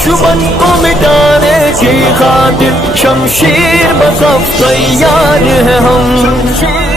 دشمن کو مٹانے کی خاطر شمشیر بصف تیار ہے ہم جنگ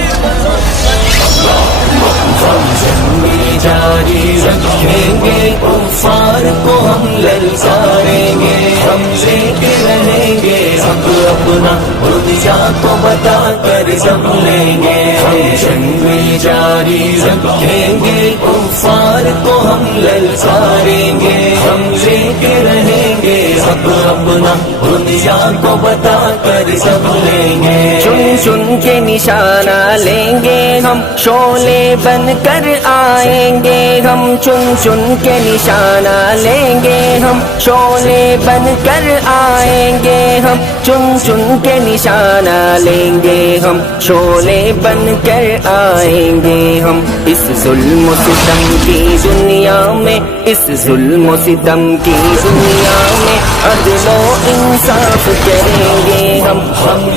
جاری رکھیں گے کفار کو ہم للکاریں گے ہم لیتے رہیں گے حق اپنا دنیا کو بتا کر جم لیں گے ہم جنگ جاری رکھیں گے کفار کو ہم للکاریں گے ہم لیتے رہیں گے حق اپنا دنیا کو بتا کر جم لیں گے چن چن کے نشانہ لیں گے ہم شعلے بن کر آئیں گے ہم چن چن کے نشانہ لیں گے ہم شعلے بن کر آئیں گے ہم چن چن کے نشانہ لیں گے ہم شعلے بن کر آئیں گے ہم اس ظلم و ستم کی دنیا میں اس ظلم و ستم کی دنیا میں عدل و انصاف کریں گے ہم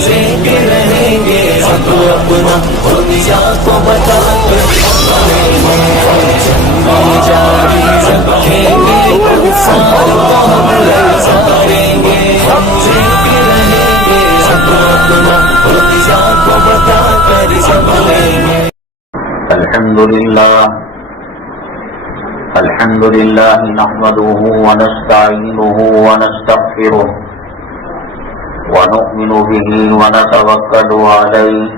لیتے رہیں گے حق اپنا دنیا کو بتا کر جنگ جاری رکھیں گے کفار کو ہم للکاریں گے ہم لیتے رہیں گے حق اپنا دنیا کو بتا کر جم لیں گے الحمد لله نحمده ونستعينه ونستغفره ونؤمن به ونتوكل عليه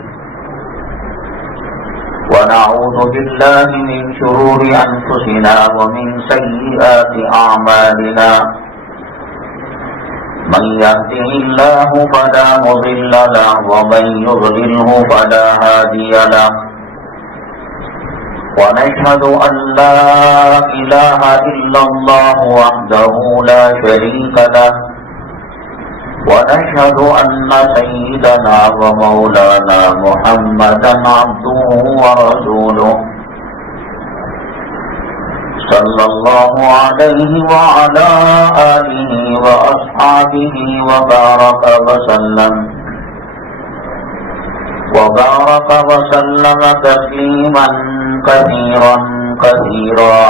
ونعوذ بالله من شرور أنفسنا ومن سيئات أعمالنا من يهده الله فلا مضل له ومن يضلله فلا هادي له ونشهد أن لا إله إلا الله وحده لا شريك له ونشهد أن سيدنا ومولانا محمدا عبده ورسوله صلى الله عليه وعلى آله وأصحابه وبارك وسلم تسليما كثيرا كثيرا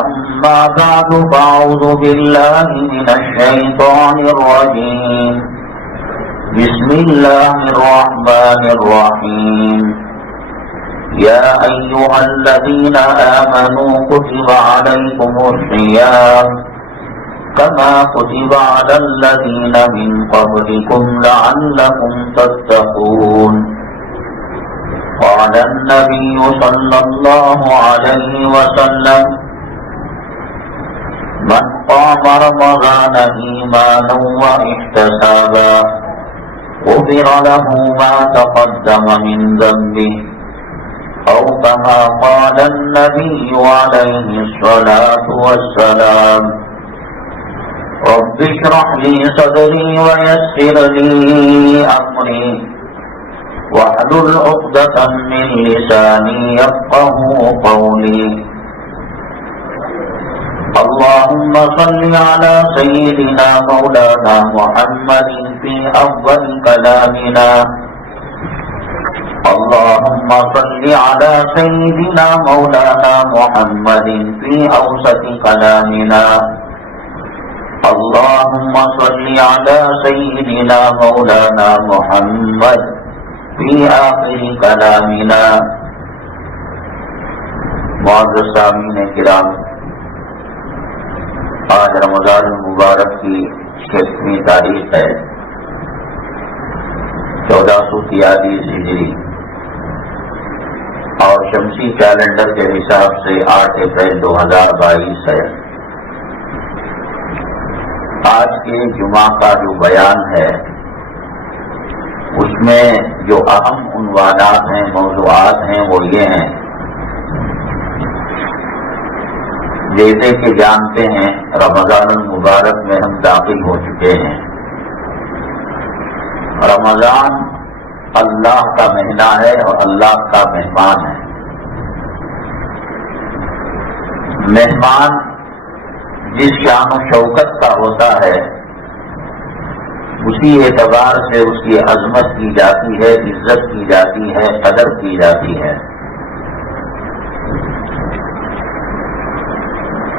أما بعد فأعوذ بالله من الشيطان الرجيم بسم الله الرحمن الرحيم يا أيها الذين آمنوا كتب عليكم الصيام كما كتب على الذين من قبلكم لعلكم تتقون قال النبي صلى الله عليه وسلم من قام رمضان إيمانا واحتسابا غفر له ما تقدم من ذنبه أو كما قال النبي عليه الصلاة والسلام رب اشرح لي صدري ويسر لي أمري واحلل عقدة من لساني يفقهوا قولي اللهم صل على سيدنا مولانا محمد في أول كلامنا اللهم صل على سيدنا مولانا محمد في أوسط كلامنا اللهم صل على سيدنا مولانا محمد في آخر كلامنا معزز سامعین کرام، آج رمضان المبارک کی 6ویں تاریخ ہے 1443 ہجری اور شمسی کیلنڈر کے حساب سے 8 اپریل 2022 ہے۔ آج کے جمعہ کا جو بیان ہے اس میں جو اہم عنوانات ہیں، موضوعات ہیں، وہ یہ ہیں۔ جیسے کہ جانتے ہیں رمضان المبارک میں ہم داخل ہو چکے ہیں۔ رمضان اللہ کا مہینہ ہے اور اللہ کا مہمان ہے۔ مہمان جس شان و شوکت کا ہوتا ہے اسی اعتبار سے اس کی عظمت کی جاتی ہے، عزت کی جاتی ہے، قدر کی جاتی ہے۔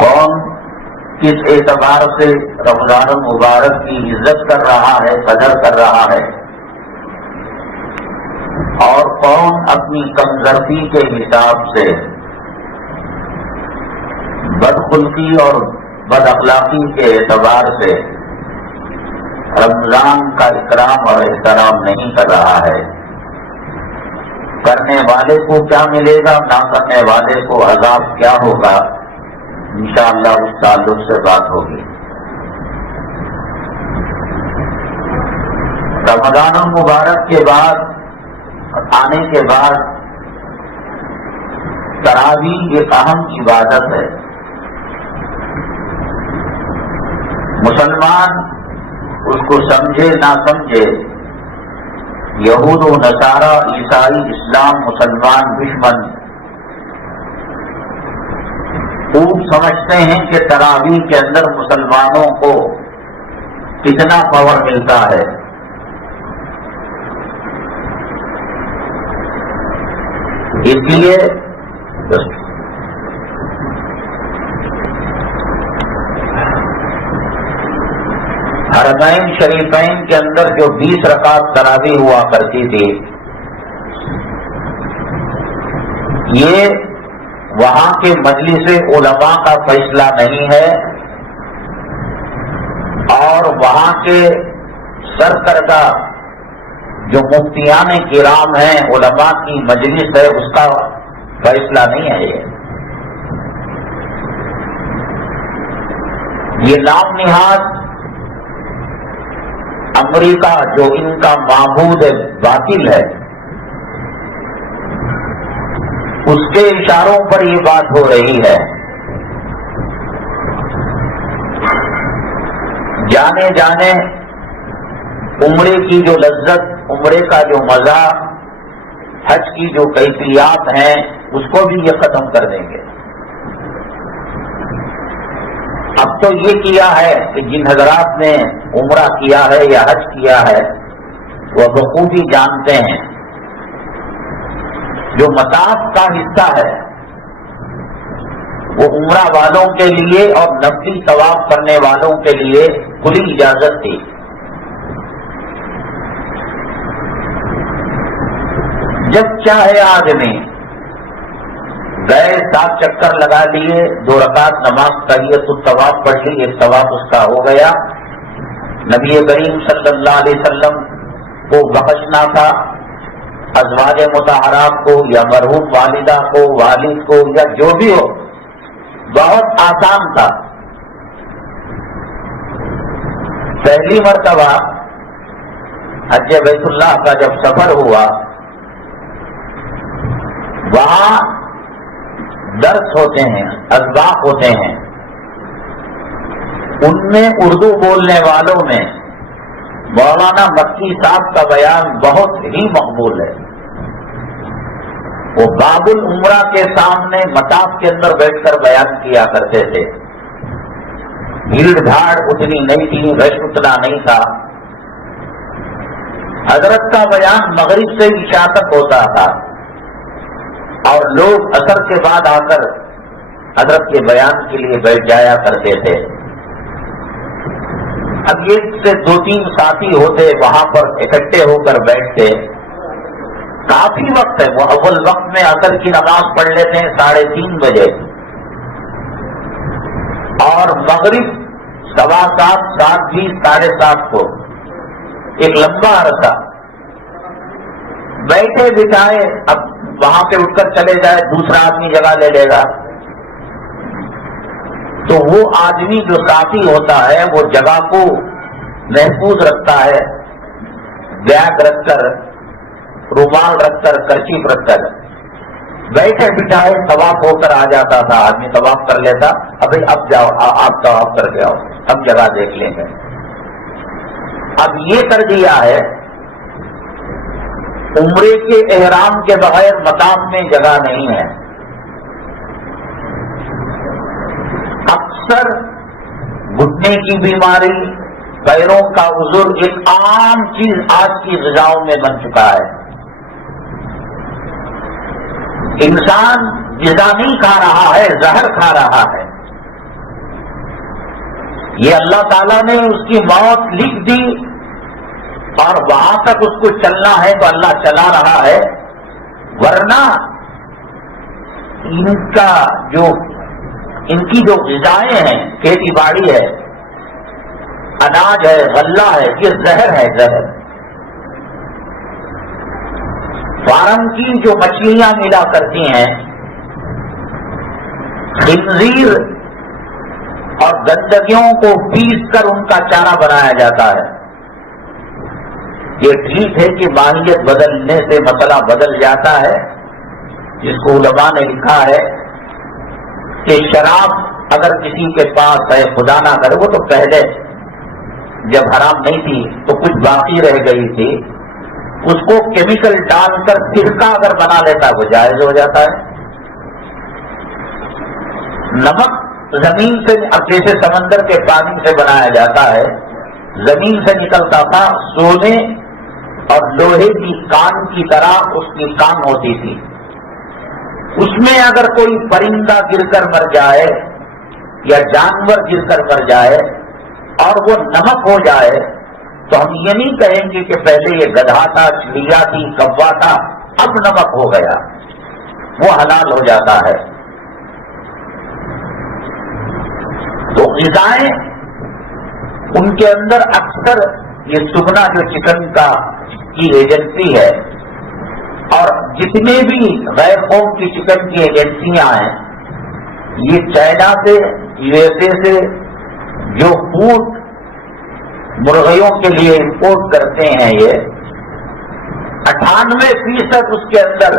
کون کس اعتبار سے رمضان المبارک کی عزت کر رہا ہے، قدر کر رہا ہے، اور کون اپنی کمزوری کے حساب سے بدخلقی اور بد اخلاقی کے اعتبار سے رمضان کا اکرام اور احترام نہیں کر رہا ہے۔ کرنے والے کو کیا ملے گا، نہ کرنے والے کو عذاب کیا ہوگا، انشاءاللہ اس تعلق سے بات ہوگی۔ رمضان المبارک کے بعد آنے کے بعد تراویح ایک اہم عبادت ہے۔ مسلمان اس کو سمجھے نہ سمجھے، یہود و نصارہ، عیسائی، اسلام، مسلمان، دشمن خوب سمجھتے ہیں کہ تراویح کے اندر مسلمانوں کو کتنا پاور ملتا ہے۔ اس لیے حرمین شریفین کے اندر جو 20 رکعت تراویح ہوا کرتی تھی، یہ وہاں کے مجلس علماء کا فیصلہ نہیں ہے، اور وہاں کے سرکردہ جو مفتیان کرام ہیں، علماء کی مجلس ہے، اس کا فیصلہ نہیں ہے۔ یہ نام نہاد امریکہ جو ان کا معبود باطل ہے، اس کے اشاروں پر یہ بات ہو رہی ہے۔ جانے جانے عمرے کی جو لذت، عمرے کا جو مزہ، حج کی جو کیفیات ہیں، اس کو بھی یہ ختم کر دیں گے۔ اب تو یہ کیا ہے کہ جن حضرات نے عمرہ کیا ہے یا حج کیا ہے وہ بخوبی جانتے ہیں، جو مطاف کا حصہ ہے وہ عمرہ والوں کے لیے اور نفلی طواف کرنے والوں کے لیے کھلی اجازت تھی۔ جب چاہے آدمی گئے، 7 چکر لگا لیے، 2 رکعت نماز تحیۃ الطواف پڑھ لی، ایک طواف اس کا ہو گیا۔ نبی کریم صلی اللہ علیہ وسلم کو بخشنا تھا، ازواج مطہرات کو یا مرحوم والدہ کو، والد کو، یا جو بھی ہو، بہت آسان تھا۔ پہلی مرتبہ حج بیت اللہ کا جب سفر ہوا، وہاں درس ہوتے ہیں، اسباق ہوتے ہیں، ان میں اردو بولنے والوں میں مولانا مکی صاحب کا بیان بہت ہی مقبول ہے۔ وہ باب العمرہ کے سامنے مطاف کے اندر بیٹھ کر بیان کیا کرتے تھے۔ بھیڑ بھاڑ اتنی نہیں تھی، رش اتنا نہیں تھا۔ حضرت کا بیان مغرب سے عشاء تک ہوتا تھا، اور لوگ عصر کے بعد آ کر حضرت کے بیان کے لیے بیٹھ جایا کرتے تھے۔ اب ایک سے 2-3 ساتھی ہوتے، وہاں پر اکٹھے ہو کر بیٹھتے، کافی وقت ہے۔ وہ اول وقت میں عصر کی نماز پڑھ لیتے ہیں 3:30 بجے، اور مغرب 7:15، 7:20، 7:30 کو ایک لمبا عرصہ بیٹھے بٹھائے۔ اب وہاں پہ اٹھ کر چلے جائے، دوسرا آدمی جگہ لے لے گا، تو وہ آدمی جو ساتھی ہوتا ہے وہ جگہ کو محفوظ رکھتا ہے، بیگ رکھ کر، رومال رکھ کر، کرچیف رکھ کر، بیٹھے بٹھائے طواف ہو کر آ جاتا تھا۔ آدمی طواف کر لیتا، ابھی اب جاؤ، آپ طواف کر کے آؤ، ہم جگہ دیکھ لیں گے۔ اب یہ کر دیا ہے، عمرے کے احرام کے بغیر مطاف میں جگہ نہیں ہے۔ اکثر گھٹنے کی بیماری، پیروں کا عذر ایک عام چیز آج کی غذاؤں میں بن چکا ہے۔ انسان غذا نہیں کھا رہا ہے، زہر کھا رہا ہے۔ یہ اللہ تعالیٰ نے اس کی موت لکھ دی اور وہاں تک اس کو چلنا ہے تو اللہ چلا رہا ہے، ورنہ ان کی جو غذائیں ہیں، کھیتی باڑی ہے، اناج ہے، غلہ ہے، یہ زہر ہے، زہر۔ فارم کی جو مچھلیاں ملا کرتی ہیں، خنزیر اور گندگیوں کو پیس کر ان کا چارہ بنایا جاتا ہے۔ یہ ٹھیک ہے کہ ماہیت بدلنے سے مسئلہ بدل جاتا ہے، جس کو علماء نے لکھا ہے کہ شراب اگر کسی کے پاس ہے، خدا نہ کرے، وہ تو پہلے جب حرام نہیں تھی تو کچھ باقی رہ گئی تھی، اس کو کیمیکل ڈال کر سرکہ اگر بنا لیتا وہ جائز ہو جاتا ہے۔ نمک زمین سے، اب جیسے سمندر کے پانی سے بنایا جاتا ہے، زمین سے نکلتا تھا، سونے اور لوہے کی کان کی طرح اس کی کان ہوتی تھی، اس میں اگر کوئی پرندہ گر کر مر جائے یا جانور گر کر مر جائے اور وہ نمک ہو جائے تو ہم یہ نہیں کہیں گے کہ پہلے یہ گدھا تھا، چڑیا تھی، کوا تھا، اب نمک ہو گیا، وہ حلال ہو جاتا ہے۔ تو غذائیں ان کے اندر اکثر یہ سگنا جو چکن کی ایجنسی ہے اور جتنے بھی غیر قوم کی چکن کی ایجنسیاں ہیں، یہ چائنا سے، یو ایس اے سے جو فوڈ مرغیوں کے لیے امپورٹ کرتے ہیں، یہ 98% اس کے اندر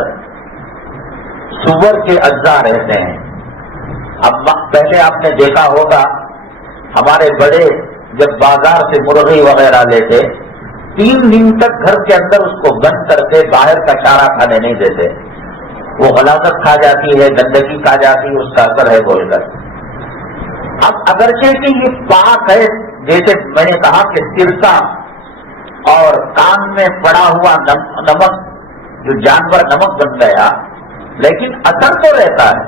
سور کے اجزاء رہتے ہیں۔ اب پہلے آپ نے دیکھا ہوگا ہمارے بڑے جب بازار سے مرغی وغیرہ لیتے 3 دن تک گھر کے اندر اس کو بند کرتے، باہر کا چارہ کھانے نہیں دیتے، وہ غلاظت کھا جاتی ہے، گندگی کھا جاتی ہے، اس کا اثر ہے بول کر۔ اب اگرچہ کہ یہ پاک ہے، جیسے میں نے کہا کہ سرکہ اور کان میں پڑا ہوا نمک جو جانور نمک بن گیا، لیکن اثر تو رہتا ہے،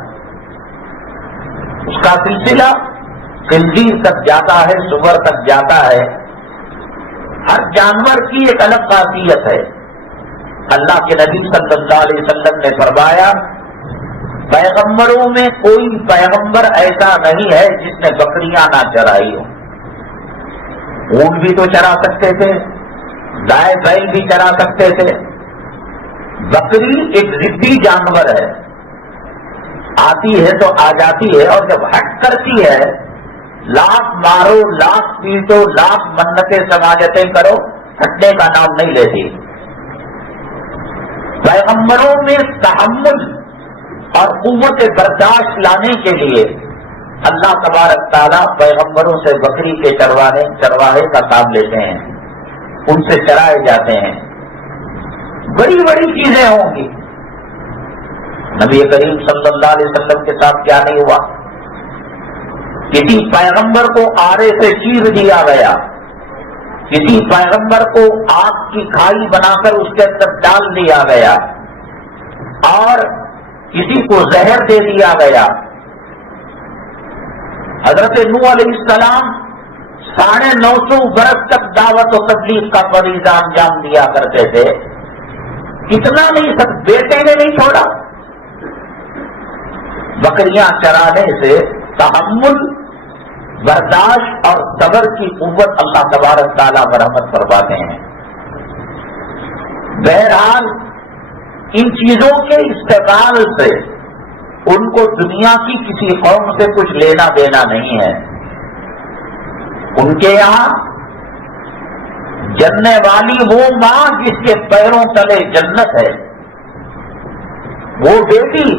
اس کا سلسلہ خنزیر تک جاتا ہے، سور تک جاتا ہے۔ ہر جانور کی ایک الگ خاصیت ہے۔ اللہ کے نبی صلی اللہ علیہ وسلم نے فرمایا، پیغمبروں میں کوئی پیغمبر ایسا نہیں ہے جس نے بکریاں نہ چرائی ہو۔ اونٹ بھی تو چرا سکتے تھے، گائے بیل بھی چرا سکتے تھے۔ بکری ایک ضدی جانور ہے، آتی ہے تو آ جاتی ہے، اور جب ہٹ کرتی ہے لاکھ مارو، لاکھ پیٹو، لاکھ منتیں سماجتیں کرو، ہٹنے کا نام نہیں لیتی۔ پیغمبروں میں تحمل اور قوت برداشت لانے کے لیے اللہ تبارک تعالیٰ پیغمبروں سے بکری کے چرواہے کا کام لیتے ہیں، ان سے چرائے جاتے ہیں۔ بڑی بڑی چیزیں ہوں گی، نبی کریم صلی اللہ علیہ وسلم کے ساتھ کیا نہیں ہوا؟ کسی پیغمبر کو آرے سے چیر دیا گیا، کسی پیغمبر کو آگ کی کھائی بنا کر اس کے اندر ڈال دیا گیا، اور کسی کو زہر دے دیا گیا۔ حضرت نوح علیہ السلام 950 برس تک دعوت و تبلیغ کا فریضہ انجام دیا کرتے تھے، اتنا نہیں، سب بیٹے نے نہیں چھوڑا۔ بکریاں چرانے سے تحمل، برداشت اور صبر کی قوت اللہ تبارک تعالیٰ مرحمت فرماتے ہیں۔ بہرحال ان چیزوں کے استعمال سے ان کو دنیا کی کسی قوم سے کچھ لینا دینا نہیں ہے۔ ان کے یہاں جننے والی وہ ماں جس کے پیروں تلے جنت ہے، وہ بیٹی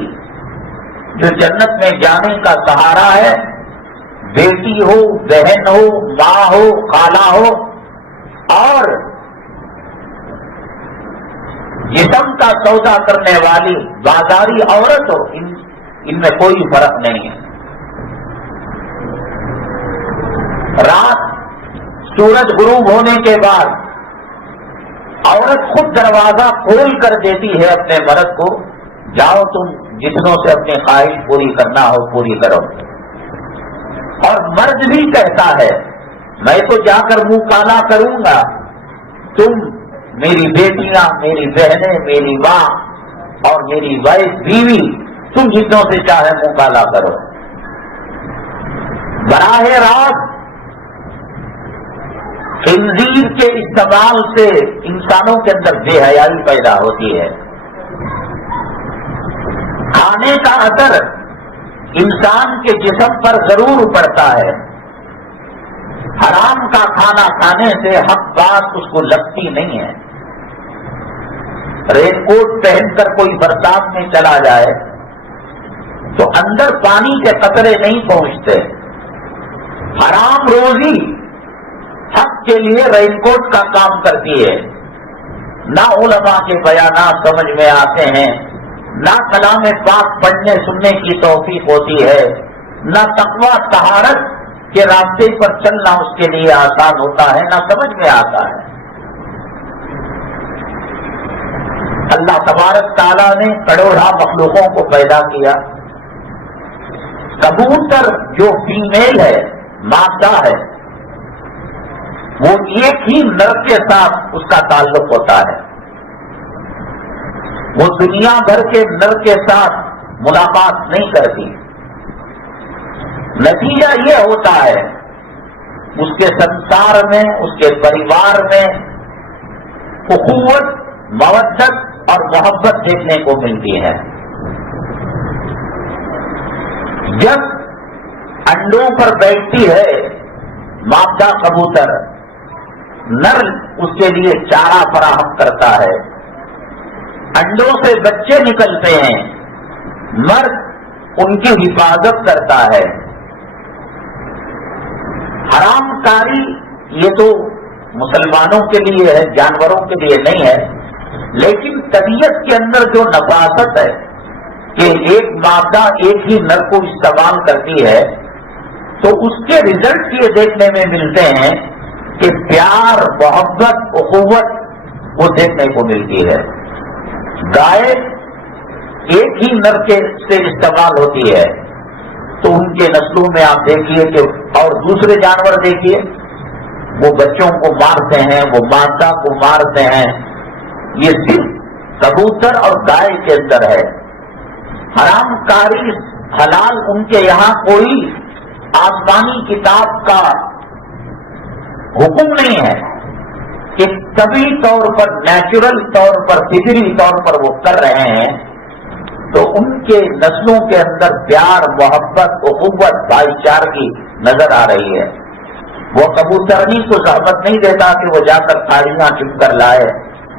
جو جنت میں جانے کا سہارا ہے، بیٹی ہو، بہن ہو، ماں ہو، خالہ ہو، اور جسم کا سودا کرنے والی بازاری عورت ہو، ان میں کوئی فرق نہیں ہے۔ رات سورج غروب ہونے کے بعد عورت خود دروازہ کھول کر دیتی ہے اپنے مرد کو، جاؤ تم جتنوں سے اپنی خواہش پوری کرنا ہو پوری کرو، اور مرد بھی کہتا ہے میں تو جا کر منہ کالا کروں گا، تم میری بیٹیاں، میری بہنیں، میری ماں اور میری وائف بیوی، تم جتنوں سے چاہے منہ کالا کرو۔ براہ راست خنزیر کے استعمال سے انسانوں کے اندر بے حیائی پیدا ہوتی ہے۔ کھانے کا اثر انسان کے جسم پر ضرور پڑتا ہے، حرام کا کھانا کھانے سے حق بات اس کو لگتی نہیں ہے۔ رین کوٹ پہن کر کوئی برسات میں چلا جائے تو اندر پانی کے قطرے نہیں پہنچتے۔ حرام روزی حق کے لیے رین کوٹ کا کام کرتی ہے۔ نہ علماء کے بیانات سمجھ میں آتے ہیں، نہ کلام پاک پڑھنے سننے کی توفیق ہوتی ہے، نہ تقویٰ طہارت کے راستے پر چلنا اس کے لیے آسان ہوتا ہے، نہ سمجھ میں آتا ہے۔ اللہ تبارک تعالیٰ نے کروڑا مخلوقوں کو پیدا کیا۔ کبوتر جو فیمیل ہے، مادہ ہے، وہ ایک ہی نر کے ساتھ اس کا تعلق ہوتا ہے، وہ دنیا بھر کے نر کے ساتھ ملاقات نہیں کرتی۔ نتیجہ یہ ہوتا ہے اس کے سنسار میں، اس کے پریوار میں اخوت، مودت اور محبت دیکھنے کو ملتی ہے۔ جب انڈوں پر بیٹھتی ہے مادہ کبوتر، نر اس کے لیے چارہ فراہم کرتا ہے، انڈوں سے بچے نکلتے ہیں، مرد ان کی حفاظت کرتا ہے۔ حرام کاری یہ تو مسلمانوں کے لیے ہے، جانوروں کے لیے نہیں ہے، لیکن طبیعت کے اندر جو نفاست ہے کہ ایک مادہ ایک ہی نر کو استعمال کرتی ہے، تو اس کے رزلٹ یہ دیکھنے میں ملتے ہیں کہ پیار، محبت، اخوت وہ دیکھنے کو ملتی ہے۔ گائے ایک ہی نر کے سے استعمال ہوتی ہے، تو ان کے نسلوں میں آپ دیکھیے کہ اور دوسرے جانور دیکھیے، وہ بچوں کو مارتے ہیں، وہ مادہ کو مارتے ہیں۔ یہ صرف کبوتر اور گائے کے اندر ہے۔ حرام کاری حلال ان کے یہاں کوئی آسمانی کتاب کا حکم نہیں ہے کہ طبی طور پر، نیچرل طور پر، فطری طور پر وہ کر رہے ہیں، تو ان کے نسلوں کے اندر پیار، محبت، اخوت، بھائی چارگی نظر آ رہی ہے۔ وہ کبوترنی کو زحمت نہیں دیتا کہ وہ جا کر تھالیاں چن کر لائے،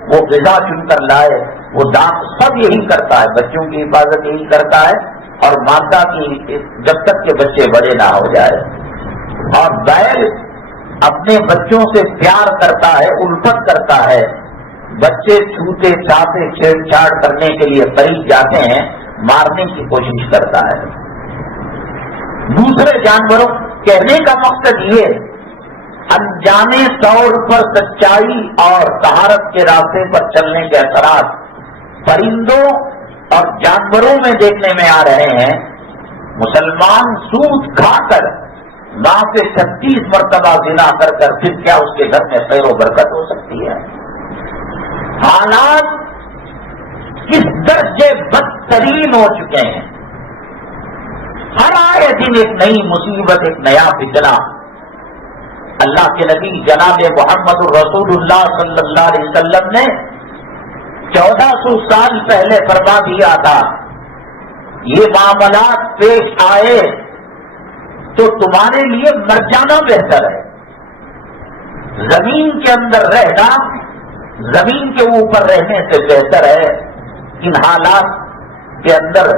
وہ غذا چن کر لائے، وہ دانت سب یہی کرتا ہے، بچوں کی حفاظت یہی کرتا ہے، اور مادہ کی جب تک کہ بچے بڑے نہ ہو جائے۔ اور بیل اپنے بچوں سے پیار کرتا ہے، الفت کرتا ہے، بچے چھوتے چاہتے چھیڑ چھاڑ کرنے کے لیے قریب جاتے ہیں، مارنے کی کوشش کرتا ہے۔ دوسرے جانوروں کہنے کا مقصد یہ انجانے طور پر سچائی اور طہارت کے راستے پر چلنے کے اثرات پرندوں اور جانوروں میں دیکھنے میں آ رہے ہیں۔ مسلمان سود کھا کر ماں سے 36 مرتبہ زنا کر پھر کیا اس کے گھر میں خیر و برکت ہو سکتی ہے؟ حالات کس درجے بدترین ہو چکے ہیں۔ ہر آئے دن ایک نئی مصیبت، ایک نیا فتنہ۔ اللہ کے نبی جناب محمد الرسول اللہ صلی اللہ علیہ وسلم نے 1400 سال پہلے فرما دیا تھا، یہ معاملات پیش آئے تو تمہارے لیے مر جانا بہتر ہے۔ زمین کے اندر رہنا زمین کے اوپر رہنے سے بہتر ہے۔ ان حالات کے اندر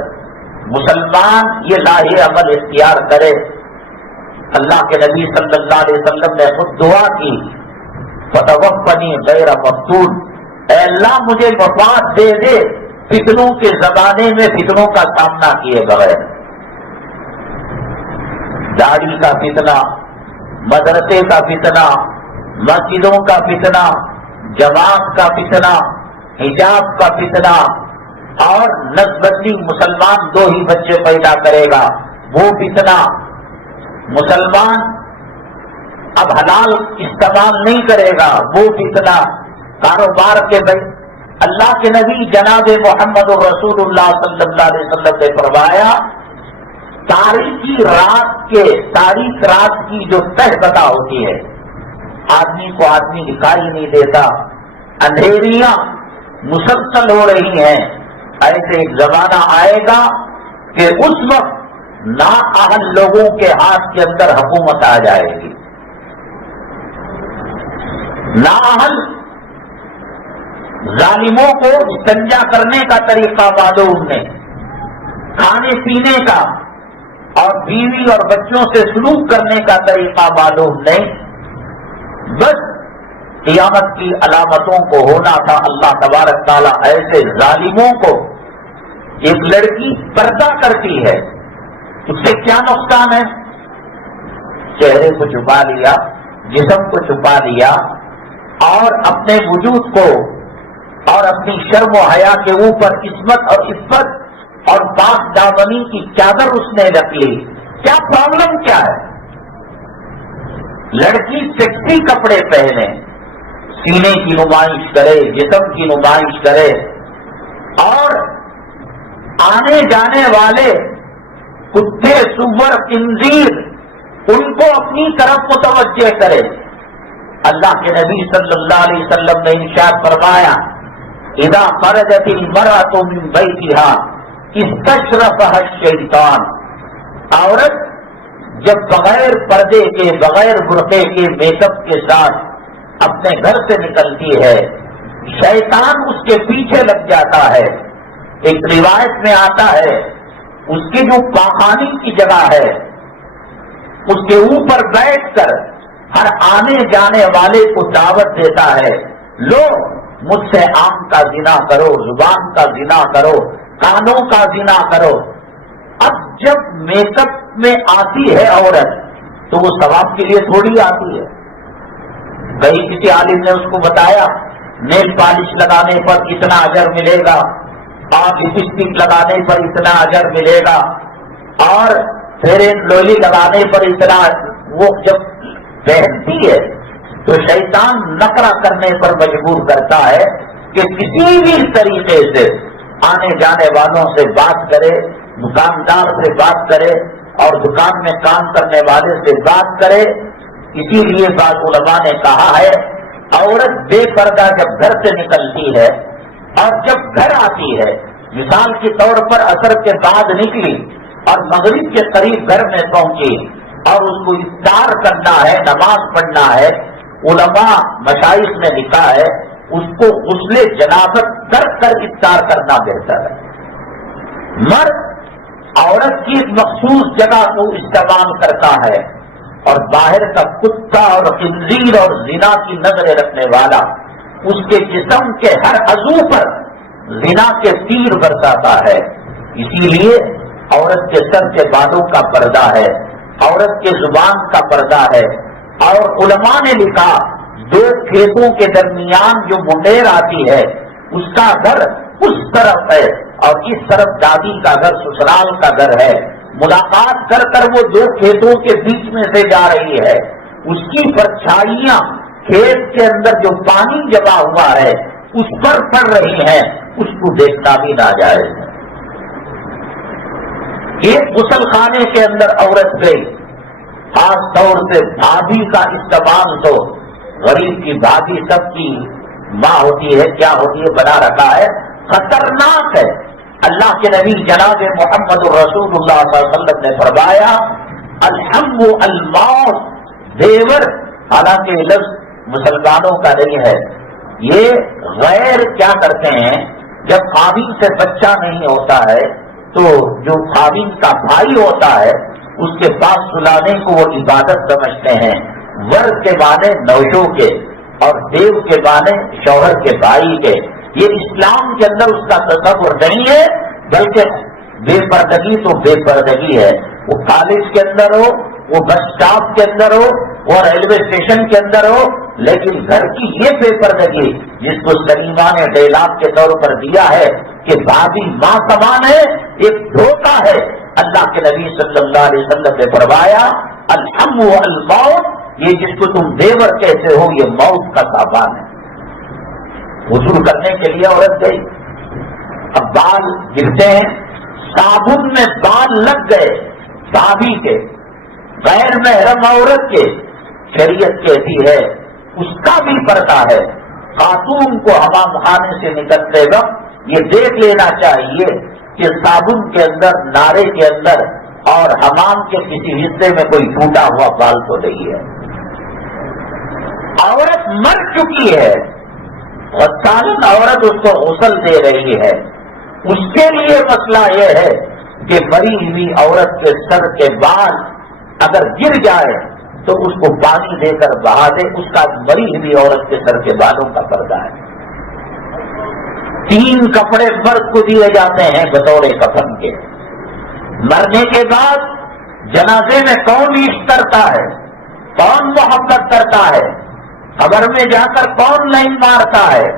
مسلمان یہ لاہے عمل اختیار کرے۔ اللہ کے نبی صلی اللہ علیہ وسلم نے خود دعا کی، فتوفنی غیر مفتون، اے اللہ مجھے وفات دے دے فتنوں کے زمانے میں فتنوں کا سامنا کیے بغیر۔ داڑھی کا فتنہ، مدرسے کا فتنہ، مسجدوں کا فتنہ، جماعت کا فتنہ، حجاب کا فتنہ، اور نسبتی مسلمان 2 ہی بچے پیدا کرے گا وہ فتنہ، مسلمان اب حلال استعمال نہیں کرے گا، وہ اتنا کاروبار کے بھائی اللہ کے نبی جناب محمد رسول اللہ صلی اللہ علیہ وسلم نے فرمایا تاریخ رات کی جو تہ پتہ ہوتی ہے، آدمی کو آدمی دکھائی نہیں دیتا، اندھیریاں مسلسل ہو رہی ہیں، ایسے ایک زمانہ آئے گا کہ اس وقت نااہل لوگوں کے ہاتھ کے اندر حکومت آ جائے گی۔ نااہل ظالموں کو استنجا کرنے کا طریقہ معلوم نہیں، کھانے پینے کا اور بیوی اور بچوں سے سلوک کرنے کا طریقہ معلوم نہیں، بس قیامت کی علامتوں کو ہونا تھا۔ اللہ تبارک تعالیٰ ایسے ظالموں کو، ایک لڑکی پردہ کرتی ہے، اس سے کیا نقصان ہے؟ چہرے کو چھپا لیا، جسم کو چھپا لیا، اور اپنے وجود کو اور اپنی شرم و حیا کے اوپر عصمت اور عفت اور پاک دامنی کی چادر اس نے رکھ لی۔ کیا پرابلم کیا ہے؟ لڑکی سیکسی کپڑے پہنے، سینے کی نمائش کرے، جسم کی نمائش کرے، اور آنے جانے والے کتے، سور، خنزیر ان کو اپنی طرف متوجہ کرے۔ اللہ کے نبی صلی اللہ علیہ وسلم نے ارشاد فرمایا اذا خرجت المرأة من بیتها استشرفها الشیطان، عورت جب بغیر پردے کے، بغیر برقعے کے، میک اپ کے ساتھ اپنے گھر سے نکلتی ہے، شیطان اس کے پیچھے لگ جاتا ہے۔ ایک روایت میں آتا ہے اس کی جو پاخانے کی جگہ ہے اس کے اوپر بیٹھ کر ہر آنے جانے والے کو دعوت دیتا ہے، لو مجھ سے آنکھ کا زنا کرو، زبان کا زنا کرو، کانوں کا زنا کرو۔ اب جب میک اپ میں آتی ہے عورت تو وہ ثواب کے لیے تھوڑی آتی ہے۔ کہیں کسی عالم نے اس کو بتایا نیل پالش لگانے پر اتنا اجر ملے گا، اور لپسٹک لگانے پر اتنا اجر ملے گا، اور فیئر اینڈ لولی لگانے پر اتنا۔ وہ جب پہنتی ہے تو شیطان نخرہ کرنے پر مجبور کرتا ہے کہ کسی بھی طریقے سے آنے جانے والوں سے بات کرے، دکاندار سے بات کرے، اور دکان میں کام کرنے والے سے بات کرے۔ اسی لیے بعض علماء نے کہا ہے عورت بے پردہ جب گھر سے نکلتی ہے اور جب گھر آتی ہے، مثال کے طور پر عصر کے بعد نکلی اور مغرب کے قریب گھر میں پہنچی اور اس کو افطار کرنا ہے، نماز پڑھنا ہے، علماء مشائخ نے لکھا ہے اس کو غسل جنابت کر افطار کرنا بہتر ہے۔ مرد عورت کی ایک مخصوص جگہ کو استعمال کرتا ہے، اور باہر کا کتا اور خنزیر اور زنا کی نظریں رکھنے والا اس کے جسم کے ہر عضو پر زنا کے تیر برساتا ہے۔ اسی لیے عورت کے سر کے بالوں کا پردہ ہے، عورت کے زبان کا پردہ ہے۔ اور علماء نے لکھا دو کھیتوں کے درمیان جو منڈیر آتی ہے اس کا گھر اس طرف ہے اور اس طرف دادی کا گھر، سسرال کا گھر ہے۔ ملاقات کر کر وہ دو کھیتوں کے بیچ میں سے جا رہی ہے، اس کی پرچھائیاں کھیت کے اندر جو پانی جمع ہوا ہے اس پر پڑ رہی ہیں، اس کو دیکھنا بھی ناجائز ہے۔ ایک غسل خانے کے اندر عورت گئی، خاص طور سے بھابھی کا استعمال تو غریب کی بھابھی سب کی ماں ہوتی ہے، کیا ہوتی ہے بنا رکھا ہے، خطرناک ہے۔ اللہ کے نبی جناب محمد رسول اللہ صلی اللہ علیہ وسلم نے فرمایا الحم الموت، دیور، حالانکہ یہ لفظ مسلمانوں کا نہیں ہے، یہ غیر کیا کرتے ہیں جب خاوند سے بچہ نہیں ہوتا ہے تو جو خاوند کا بھائی ہوتا ہے اس کے پاس سلانے کو وہ عبادت سمجھتے ہیں۔ ور کے معنی نوشوں کے اور دیو کے معنی شوہر کے بھائی کے۔ یہ اسلام کے اندر اس کا تصور نہیں ہے، بلکہ بے پردگی تو بے پردگی ہے، وہ کالج کے اندر ہو، وہ بس اسٹاپ کے اندر ہو، وہ ریلوے اسٹیشن کے اندر ہو، لیکن گھر کی یہ بے پردگی جس کو سلیمہ نے ڈیلاگ کے طور پر دیا ہے کہ بھابھی ماں سمان ہے، ایک دھوکہ ہے۔ اللہ کے نبی صلی اللہ علیہ وسلم نے فرمایا الحم والموت، یہ جس کو تم دیور کہتے ہو یہ موت کا صابن ہے۔ غسل کرنے کے لیے عورت گئی، اب بال گرتے ہیں، صابن میں بال لگ گئے صحابی کے، غیر محرم عورت کے، شریعت کہتی ہے اس کا بھی پردہ ہے۔ خاتون کو حمام خانے سے نکلتے وقت یہ دیکھ لینا چاہیے کہ صابن کے اندر، نارے کے اندر اور حمام کے کسی حصے میں کوئی ٹوٹا ہوا بال تو نہیں ہے۔ عورت مر چکی ہے، غسالن عورت اس کو غسل دے رہی ہے، اس کے لیے مسئلہ یہ ہے کہ مری ہوئی عورت کے سر کے بال اگر گر جائے تو اس کو پانی دے کر بہا دے، اس کا مری ہوئی عورت کے سر کے بالوں کا پردہ ہے۔ 3 کپڑے مرد کو دیے جاتے ہیں بطور کفن کے۔ مرنے کے بعد جنازے میں کون عشق کرتا ہے، کون محبت کرتا ہے، قبر میں جا کر کون لائن مارتا ہے،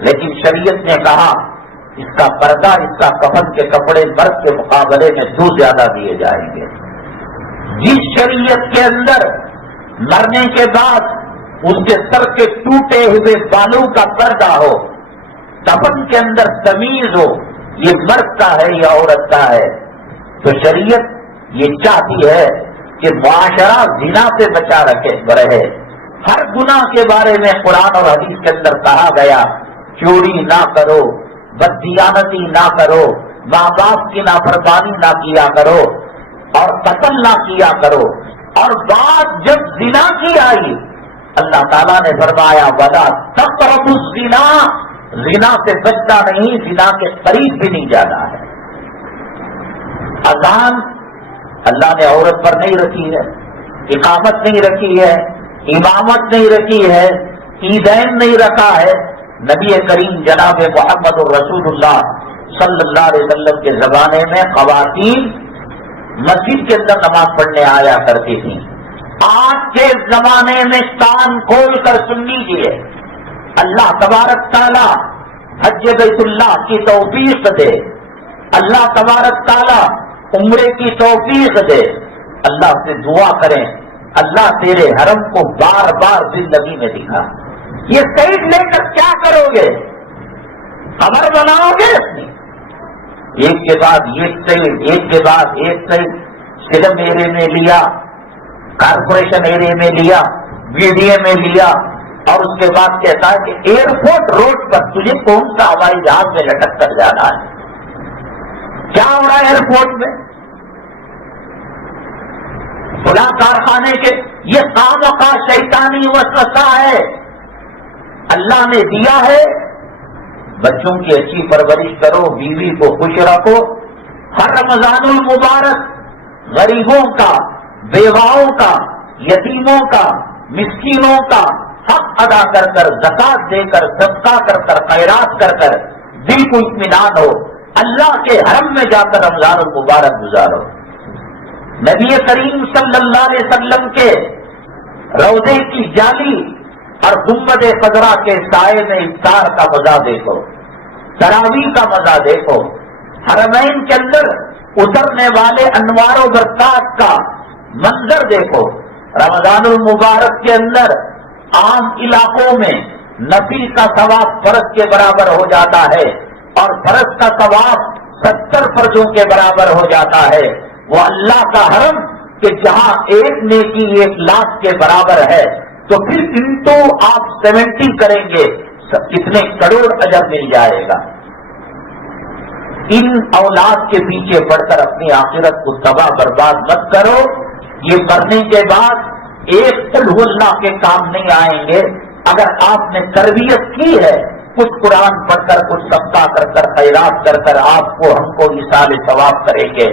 لیکن شریعت نے کہا اس کا پردہ، اس کا کفن کے کپڑے مرد کے مقابلے میں 2 زیادہ دیے جائیں گے۔ جس شریعت کے اندر مرنے کے بعد اس کے سر کے ٹوٹے ہوئے بالوں کا پردہ ہو، کفن کے اندر تمیز ہو یہ مرد کا ہے یا عورت کا ہے، تو شریعت یہ چاہتی ہے کہ معاشرہ زنا سے بچا رہے۔ ہر گناہ کے بارے میں قرآن اور حدیث کے اندر کہا گیا چوری نہ کرو، بددیانتی نہ کرو، ماں باپ کی نافرمانی نہ کیا کرو اور قتل نہ کیا کرو۔ اور بات جب زنا کی آئی، اللہ تعالیٰ نے فرمایا وَلَا تَقْرَبُوا الزِّنَا، زنا سے بچنا نہیں، زنا کے قریب بھی نہیں جانا ہے۔ اذان اللہ نے عورت پر نہیں رکھی ہے، اقامت نہیں رکھی ہے، امامت نہیں رکھی ہے، عیدین نہیں رکھا ہے۔ نبی کریم جناب محمد الرسول اللہ صلی اللہ علیہ وسلم کے زمانے میں خواتین مسجد کے اندر نماز پڑھنے آیا کرتی تھی۔ آج کے زمانے میں کان کھول کر سن لیجیے، اللہ تبارک تعالیٰ حج بیت اللہ کی توفیق دے، اللہ تبارک تعالیٰ عمرے کی توفیق دے۔ اللہ سے دعا کریں اللہ تیرے حرم کو بار بار زندگی میں دکھا۔ یہ سیٹ لے کر کیا کرو گے؟ خبر بناؤ گے اپنی، ایک کے بعد ایک سیٹ، ایک کے بعد ایک سیٹ، سلم ایرے میں لیا، کارپوریشن ایرے میں لیا، BDA میں لیا، اور اس کے بعد کہتا ہے کہ ایئرپورٹ روڈ پر تجھے کون سا ہوائی جہاز میں لٹک کر جانا ہے؟ کیا ہو رہا ہے ایئرپورٹ میں؟ فلاں کارخانے کے، یہ کام کا شیطانی وسوسہ ہے۔ اللہ نے دیا ہے بچوں کی اچھی پرورش کرو، بیوی کو خوش رکھو، ہر رمضان المبارک غریبوں کا، بیواؤں کا، یتیموں کا، مسکینوں کا حق ادا کر کر، زکات دے کر، صدقہ کر کر، خیرات کر کر دل کو اطمینان ہو، اللہ کے حرم میں جا کر رمضان المبارک گزارو۔ نبی کریم صلی اللہ علیہ وسلم کے روضے کی جالی اور گنبد خضرا کے سائے میں افطار کا مزہ دیکھو، تراویح کا مزہ دیکھو، حرمین کے اندر اترنے والے انوار و برکات کا منظر دیکھو۔ رمضان المبارک کے اندر عام علاقوں میں نفل کا ثواب فرض کے برابر ہو جاتا ہے اور فرض کا ثواب 70 فرضوں کے برابر ہو جاتا ہے۔ وہ اللہ کا حرم کہ جہاں ایک نیکی 1 لاکھ کے برابر ہے، تو پھر انٹو آپ 70 کریں گے کتنے کروڑ اجر مل جائے گا۔ ان اولاد کے پیچھے پڑھ کر اپنی آخرت کو تباہ برباد مت کرو۔ یہ مرنے کے بعد ایک قل هو اللہ کے کام نہیں آئیں گے۔ اگر آپ نے تربیت کی ہے، کچھ قرآن پڑھ کر، کچھ صدقہ کر کر، خیرات کر کر، آپ کو ہم کو ایصال ثواب کریں گے۔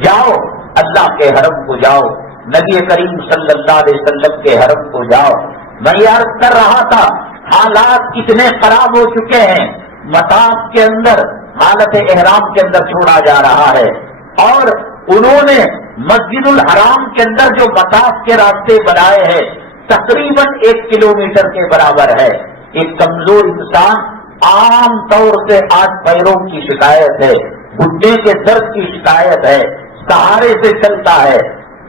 جاؤ اللہ کے حرم کو جاؤ، نبی کریم صلی اللہ علیہ وسلم کے حرم کو جاؤ۔ میں یہ عرض کر رہا تھا حالات اتنے خراب ہو چکے ہیں، مطاف کے اندر حالت احرام کے اندر چھوڑا جا رہا ہے، اور انہوں نے مسجد الحرام کے اندر جو مطاف کے راستے بنائے ہیں تقریباً 1 کلومیٹر کے برابر ہے۔ ایک کمزور انسان عام طور سے آج پیروں کی شکایت ہے، گھٹنے کے درد کی شکایت ہے، سہارے سے چلتا ہے،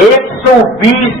120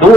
2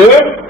1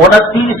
29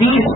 30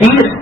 30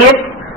1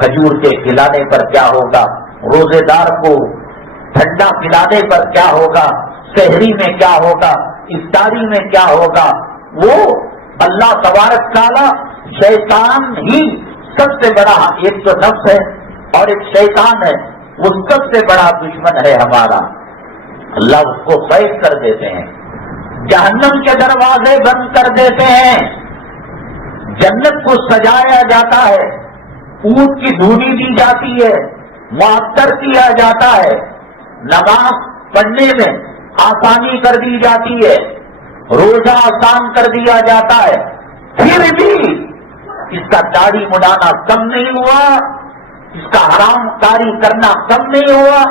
کھجور کے کھلانے پر کیا ہوگا، روزے دار کو ٹھنڈا پلانے پر کیا ہوگا، سحری میں کیا ہوگا، افطاری میں کیا ہوگا، وہ اللہ تبارک تعالیٰ شیطان ہی سب سے بڑا، ایک تو نفس ہے اور ایک شیطان ہے، وہ سب سے بڑا دشمن ہے ہمارا. اللہ اس کو قید کر دیتے ہیں، جہنم کے دروازے بند کر دیتے ہیں، جنت کو سجایا جاتا ہے، اونٹ کی دھولی دی جاتی ہے، معطر کیا جاتا ہے، نماز پڑھنے میں آسانی کر دی جاتی ہے، روزہ آسان کر دیا جاتا ہے، پھر بھی اس کا داڑھی مڈانا کم نہیں ہوا، اس کا حرام کاری کرنا کم نہیں ہوا،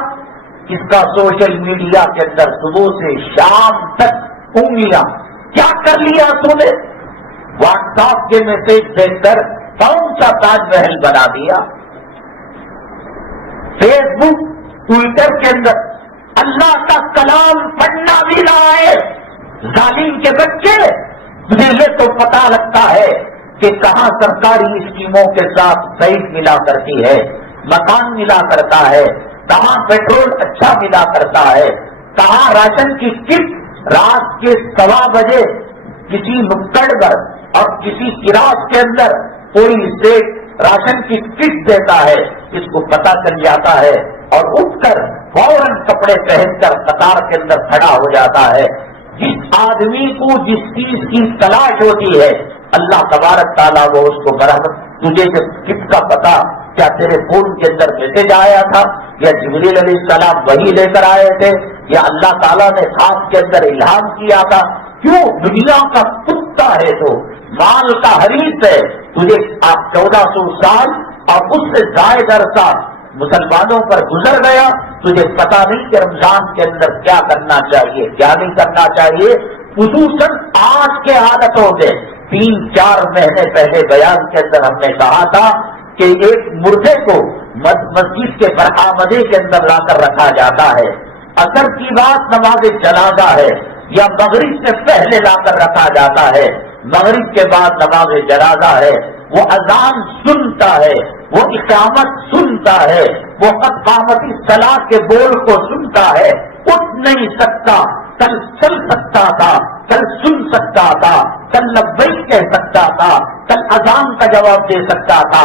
اس کا سوشل میڈیا کے اندر صبح سے شام تک انگلیاں، کیا کر لیا تو نے؟ واٹس ایپ کے میسج دیکھ کر کون سا تاج محل بنا دیا؟ فیس بک ٹویٹر کے اندر اللہ کا کلام پڑھنا بھی رہا ہے. ظالم کے بچے، تجھے یہ تو پتا لگتا ہے کہ کہاں سرکاری اسکیموں کے ساتھ صحیح ملا کرتی ہے، مکان ملا کرتا ہے، کہاں پیٹرول اچھا ملا کرتا ہے، کہاں راشن کی کٹ رات کے 1:15 بجے کسی نکڑ پر اور کسی کراس کے اندر کوئی اسٹیٹ راشن کی کٹ دیتا ہے، اس کو پتا چل جاتا ہے اور اٹھ کر فوراً کپڑے پہن کر قطار کے اندر کھڑا ہو جاتا ہے. جس آدمی کو جس چیز کی تلاش ہوتی ہے اللہ تبارک تعالیٰ وہ اس کو برہمت. تجھے جب کٹ کا پتا، کیا تیرے فون کے اندر میسج آیا تھا، یا جبریل علیہ السلام وہی لے کر آئے تھے، یا اللہ تعالیٰ نے خواب کے اندر الہام کیا تھا؟ کیوں؟ دنیا کا کتا ہے، تو مال کا حریص ہے. تجھے 1400 سال اور اس سے زائد عرصہ مسلمانوں پر گزر گیا، تجھے پتا نہیں کہ رمضان کے اندر کیا کرنا چاہیے، کیا نہیں کرنا چاہیے. خصوصاً آج کے عادتوں سے 3-4 مہینے پہلے بیان کے اندر ہم نے کہا تھا کہ ایک مردے کو مسجد کے برآمدے کے اندر لا کر رکھا جاتا ہے، عصر کی بات نماز جنازہ ہے، یا مغرب سے پہلے لا کر رکھا جاتا ہے، مغرب کے بعد نماز جنازہ ہے. وہ اذان سنتا ہے، وہ اقامت سنتا ہے، وہ قد قامت الصلاۃ کے بول کو سنتا ہے، اٹھ نہیں سکتا، کل چل سکتا تھا، کل سن سکتا تھا، کل لبیک کہہ سکتا تھا، کل اذان کا جواب دے سکتا تھا.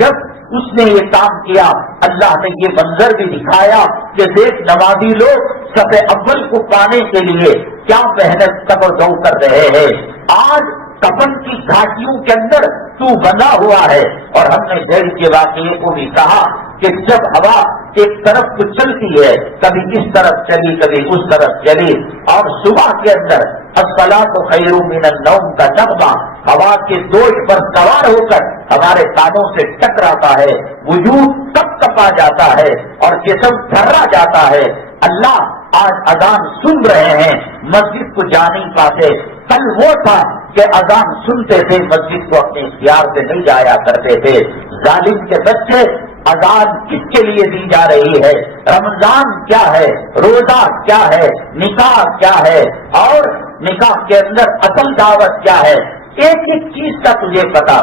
جب اس نے یہ کام کیا، اللہ نے یہ منظر بھی دکھایا کہ دیکھ نمازی لوگ صف اول کو پانے کے لیے کیا محنت تب و دو کر رہے ہیں. آج کفن کی گھاٹیوں کے اندر تو بنا ہوا ہے. اور ہم نے ڈیل کے واقعے کو بھی کہا کہ جب ہوا ایک طرف کو چلتی ہے، کبھی اس طرف چلی کبھی اس طرف چلی، اور صبح کے اندر الصلاۃ خیر من النوم کا نغمہ ہوا کے دوش پر سوار ہو کر ہمارے کانوں سے ٹکراتا ہے، وجود کپ کپا جاتا ہے اور جسم تھرا جاتا ہے. اللہ آج اذان سن رہے ہیں، مسجد کو جا نہیں پاتے. کل وہ تھا کہ اذان سنتے تھے، مسجد کو اپنے اختیار سے نہیں جایا کرتے تھے. ظالم کے بچے، اذان کس کے لیے دی جا رہی ہے؟ رمضان کیا ہے، روزہ کیا ہے، نکاح کیا ہے، اور نکاح کے اندر اصل دعوت کیا ہے؟ ایک ایک چیز کا تجھے پتا.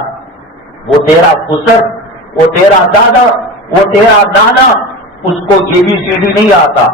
وہ تیرا خسر، وہ تیرا دادا، وہ تیرا نانا، اس کو ABCD نہیں آتا،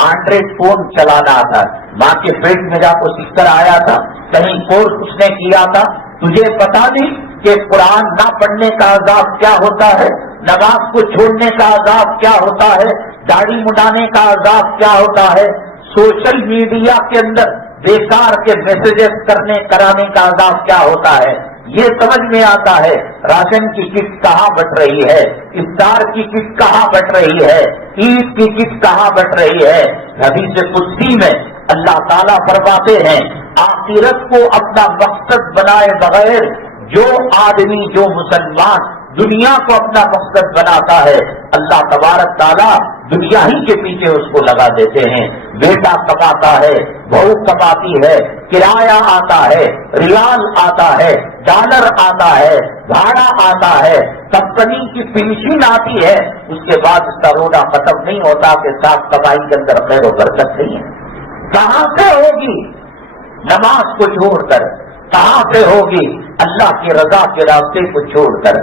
اینڈرائڈ فون چلانا آتا. ماں کے پیٹ میں جا کو سیکھ کر آیا تھا، کہیں کورس اس نے کیا تھا. تجھے پتا نہیں کہ قرآن نہ پڑھنے کا عذاب کیا ہوتا ہے، نماز کو چھوڑنے کا عذاب کیا ہوتا ہے، داڑھی مڈانے کا عذاب کیا ہوتا ہے، سوشل میڈیا کے اندر بیکار کے میسجز کرانے کا عذاب کیا ہوتا ہے. یہ سمجھ میں آتا ہے راشن کی کٹ کہاں بٹ رہی ہے، افطار کی کٹ کہاں بٹ رہی ہے، عید کی کٹ کہاں بٹ رہی ہے. حدیث قدسی میں اللہ تعالیٰ فرماتے ہیں آخرت کو اپنا مقصد بنائے بغیر جو آدمی، جو مسلمان دنیا کو اپنا مقصد بناتا ہے، اللہ تبارک تعالیٰ دنیا ہی کے پیچھے اس کو لگا دیتے ہیں. بیٹا کماتا ہے، بہو کماتی ہے، کرایہ آتا ہے، ریال آتا ہے، ڈالر آتا ہے، بھاڑا آتا ہے، کمپنی کی پینشن آتی ہے. اس کے بعد اس کا رونا ختم نہیں ہوتا کہ صاف کمائی کے اندر خیر و برکت نہیں ہے. کہاں سے ہوگی نماز کو چھوڑ کر؟ کہاں سے ہوگی اللہ کی رضا کے راستے کو چھوڑ کر؟